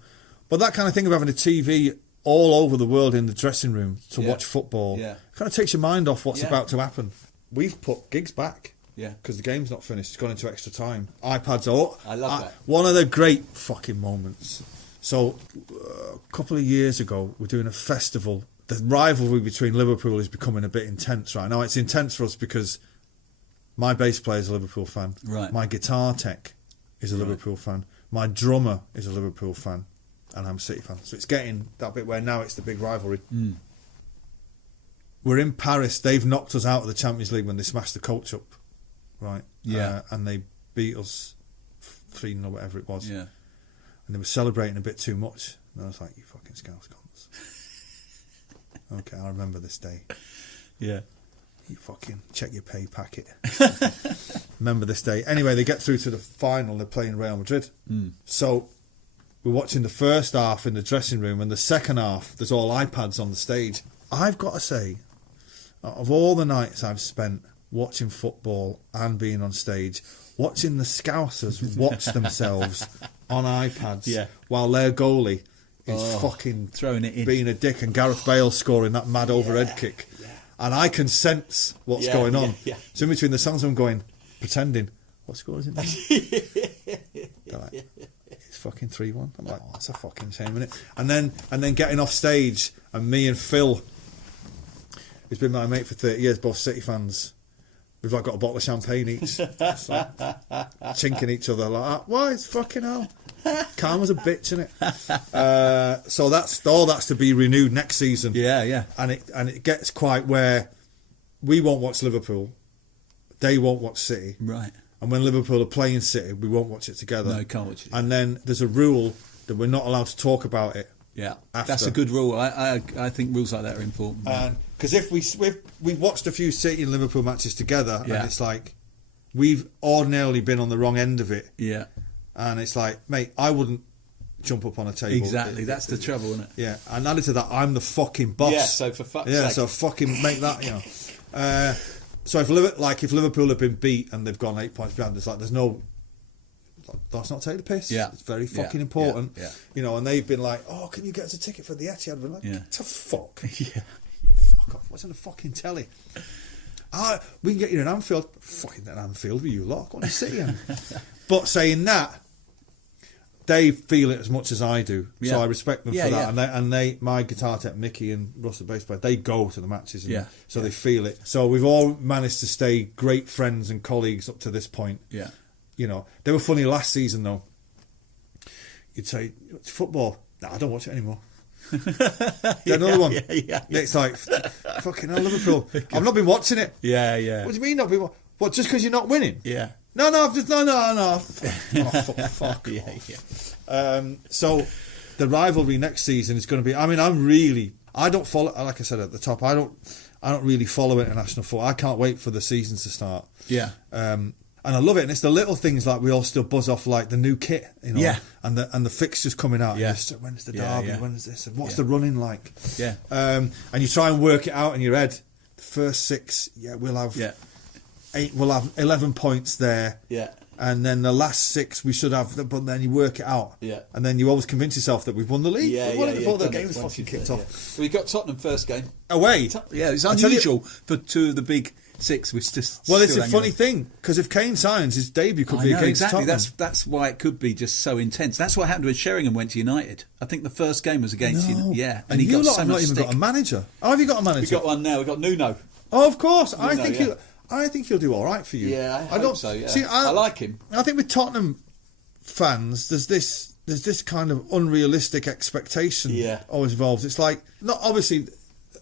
But that kind of thing of having a TV all over the world in the dressing room to watch football kind of takes your mind off what's about to happen. We've put gigs back. Yeah, because the game's not finished. It's gone into extra time. iPads are... I love that. One of the great fucking moments. So, a couple of years ago, we're doing a festival. The rivalry between Liverpool is becoming a bit intense right now. It's intense for us because my bass player is a Liverpool fan. Right. My guitar tech is a Liverpool fan. My drummer is a Liverpool fan. And I'm a City fan. So it's getting that bit where now it's the big rivalry. We're in Paris. They've knocked us out of the Champions League when they smashed the coach up. Right? Yeah. And they beat us 3-0 or whatever it was. Yeah. And they were celebrating a bit too much. And I was like, you fucking scouse cons. Okay, I remember this day. Yeah. You fucking check your pay packet. Remember this day. Anyway, they get through to the final. They're playing Real Madrid. So we're watching the first half in the dressing room, and the second half, there's all iPads on the stage. I've got to say, of all the nights I've spent watching football and being on stage, watching the Scousers watch themselves on iPads while their goalie is fucking throwing it in, being a dick, and Gareth Bale scoring that mad overhead kick. And I can sense what's going on. So in between the songs, I'm going, pretending, what score is it now? They're like, it's fucking 3-1. I'm like, that's a fucking shame, isn't it? And then getting off stage, and me and Phil, who's been my mate for 30 years, both City fans, we've like got a bottle of champagne each, like, chinking each other like that. Why? It's fucking hell. Karma's a bitch, innit? So that's to be renewed next season. Yeah. And it gets quite where we won't watch Liverpool, they won't watch City. Right. And when Liverpool are playing City, we won't watch it together. No, can't watch it. And then there's a rule that we're not allowed to talk about it. Yeah, after. That's a good rule. I think rules like that are important. Because if we've watched a few City and Liverpool matches together, and it's like we've ordinarily been on the wrong end of it. Yeah. And it's like, mate, I wouldn't jump up on a table. Exactly, that's the trouble, isn't it? Yeah, and added to that, I'm the fucking boss. Yeah, so for fuck's sake. So fucking make that, you know. So if Liverpool have been beat and they've gone 8 points behind, it's like there's no. Let's not take the piss. Yeah. It's very fucking important. Yeah. You know, and they've been like, oh, can you get us a ticket for the Etihad? I've been like, Yeah. to fuck. Yeah. Fuck off. What's on the fucking telly? We can get you in Anfield. Fucking in Anfield with you lot. Go on and sit in. But saying that, they feel it as much as I do. Yeah. So I respect them Yeah, for that. yeah. And they, my guitar tech, Mickey and Russ, the bass player, they go to the matches. And Yeah. So they feel it. So we've all managed to stay great friends and colleagues up to this point. Yeah. You know, they were funny last season though. You'd say, football. No, I don't watch it anymore. Another one. Yeah. It's like, fucking hell, Liverpool. I've not been watching it. Yeah. What do you mean not been? What, just because you're not winning? Yeah. No, I've just no. Fuck. Yeah. So the rivalry next season is going to be. I mean, I don't follow. Like I said at the top, I don't really follow international football. I can't wait for the seasons to start. Yeah. And I love it, and it's the little things like we all still buzz off, like the new kit, you know, Yeah. and the fixtures coming out. Yeah. When's the Yeah, derby? yeah. When's this? And what's Yeah. the running like? Yeah. And you try and work it out in your head. The first 6, we'll have 8. We'll have 11 points there. Yeah. And then the last 6 we should have, but then you work it out. Yeah. And then you always convince yourself that we've won the league. Yeah, We've won it before the done it game's once fucking you've kicked done it, off. yeah. We got Tottenham first game. Away. Yeah, it's I tell you- unusual for 2 of the big 6. Which just Well, it's still a hanging funny on. thing, because if Kane signs, his debut could I be know, against exactly. Tottenham. That's why it could be just so intense. That's what happened when Sheringham went to United. I think the first game was against No. Yeah, And he you got lot so have much not even stick. got a manager. Oh, have you got a manager? We got one now. We got Nuno. Oh, of course. I Nuno, think yeah. he'll do all right for you. Yeah, I hope so. Yeah, See, I like him. I think with Tottenham fans, there's this kind of unrealistic expectation Yeah. always involved. It's like, not obviously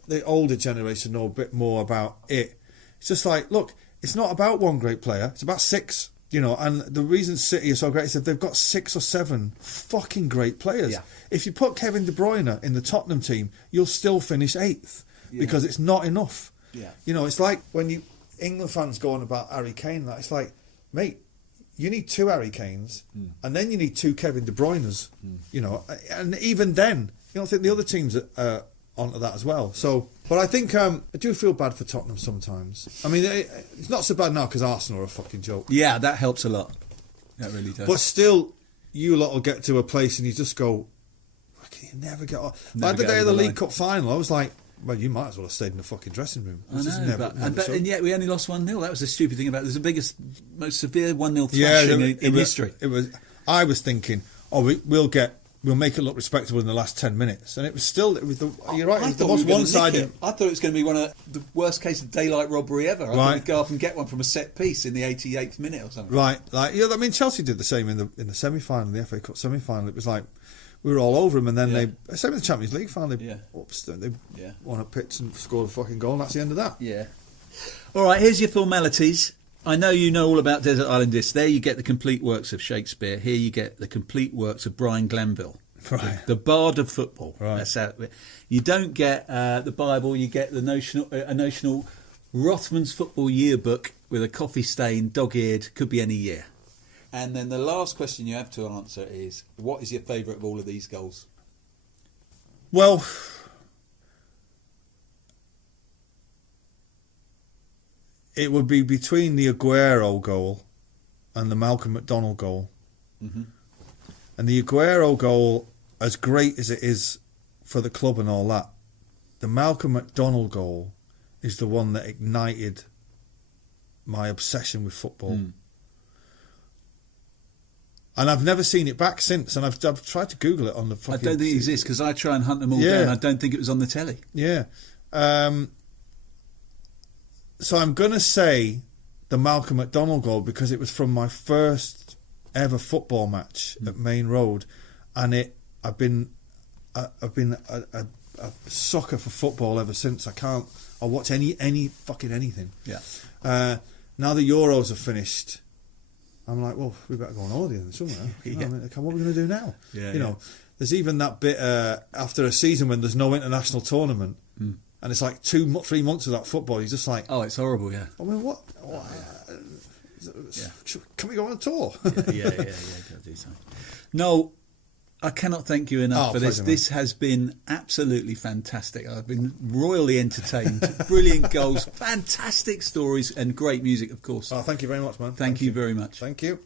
the older generation know a bit more about it. It's just like, look, it's not about one great player. It's about 6. You know, and the reason City are so great is that they've got 6 or 7 fucking great players. Yeah. If you put Kevin De Bruyne in the Tottenham team, you'll still finish 8th because it's not enough. Yeah. You know, it's like when England fans go on about Harry Kane. That it's like, mate, you need 2 Harry Kanes, and then you need 2 Kevin De Bruynes. You know, and even then, you don't think the other teams are onto that as well. So, but I think I do feel bad for Tottenham sometimes. I mean, it's not so bad now because Arsenal are a fucking joke. Yeah, that helps a lot. That really does. But still, you lot will get to a place and you just go, can you never get off? Never Like the get day of over the the League line. Cup final, I was like, well, you might as well have stayed in the fucking dressing room. I This is know, never and yet we only lost 1-0. That was the stupid thing about it. It was the biggest, most severe 1-0 thrashing in history. It was. I was thinking, we'll make it look respectable in the last 10 minutes, and it was still. You're right. It was the most one-sided. I thought it was going to be one of the worst case of daylight robbery ever. I thought Right. we'd go off and get one from a set piece in the 88th minute or something. Right, like I mean, Chelsea did the same in the semi-final, the FA Cup semi-final. It was like we were all over them, and then same in the Champions League final. They won a pitch and scored a fucking goal, and that's the end of that. Yeah. All right, here's your formalities. I know you know all about Desert Island Discs. There you get the complete works of Shakespeare. Here you get the complete works of Brian Glanville. Right. The bard of football. Right. That's how, you don't get the Bible, you get the notional Rothman's Football Yearbook with a coffee stain, dog-eared, could be any year. And then the last question you have to answer is, what is your favourite of all of these goals? Well, it would be between the Aguero goal and the Malcolm McDonald goal. Mm-hmm. And the Aguero goal, as great as it is for the club and all that, the Malcolm McDonald goal is the one that ignited my obsession with football. And I've never seen it back since, and I've tried to Google it on the fucking... I don't think it exists, because I try and hunt them all down. I don't think it was on the telly. Yeah. So I'm going to say the Malcolm McDonald goal because it was from my first ever football match at Main Road, and I've been a sucker for football ever since. I'll watch any fucking anything. Yeah. Now the Euros are finished, I'm like, well, we better go on holiday then somewhere. Yeah. What are we going to do now? Yeah, you know, there's even that bit after a season when there's no international tournament, and it's like 3 months without football. You're just like, oh, it's horrible. Yeah. I mean, what? Can we go on a tour? yeah. Gotta do something. No, I cannot thank you enough for this. Pleasure, This has been absolutely fantastic. I've been royally entertained. Brilliant goals, fantastic stories, and great music, of course. Oh, thank you very much, man. Thank you very much. Thank you.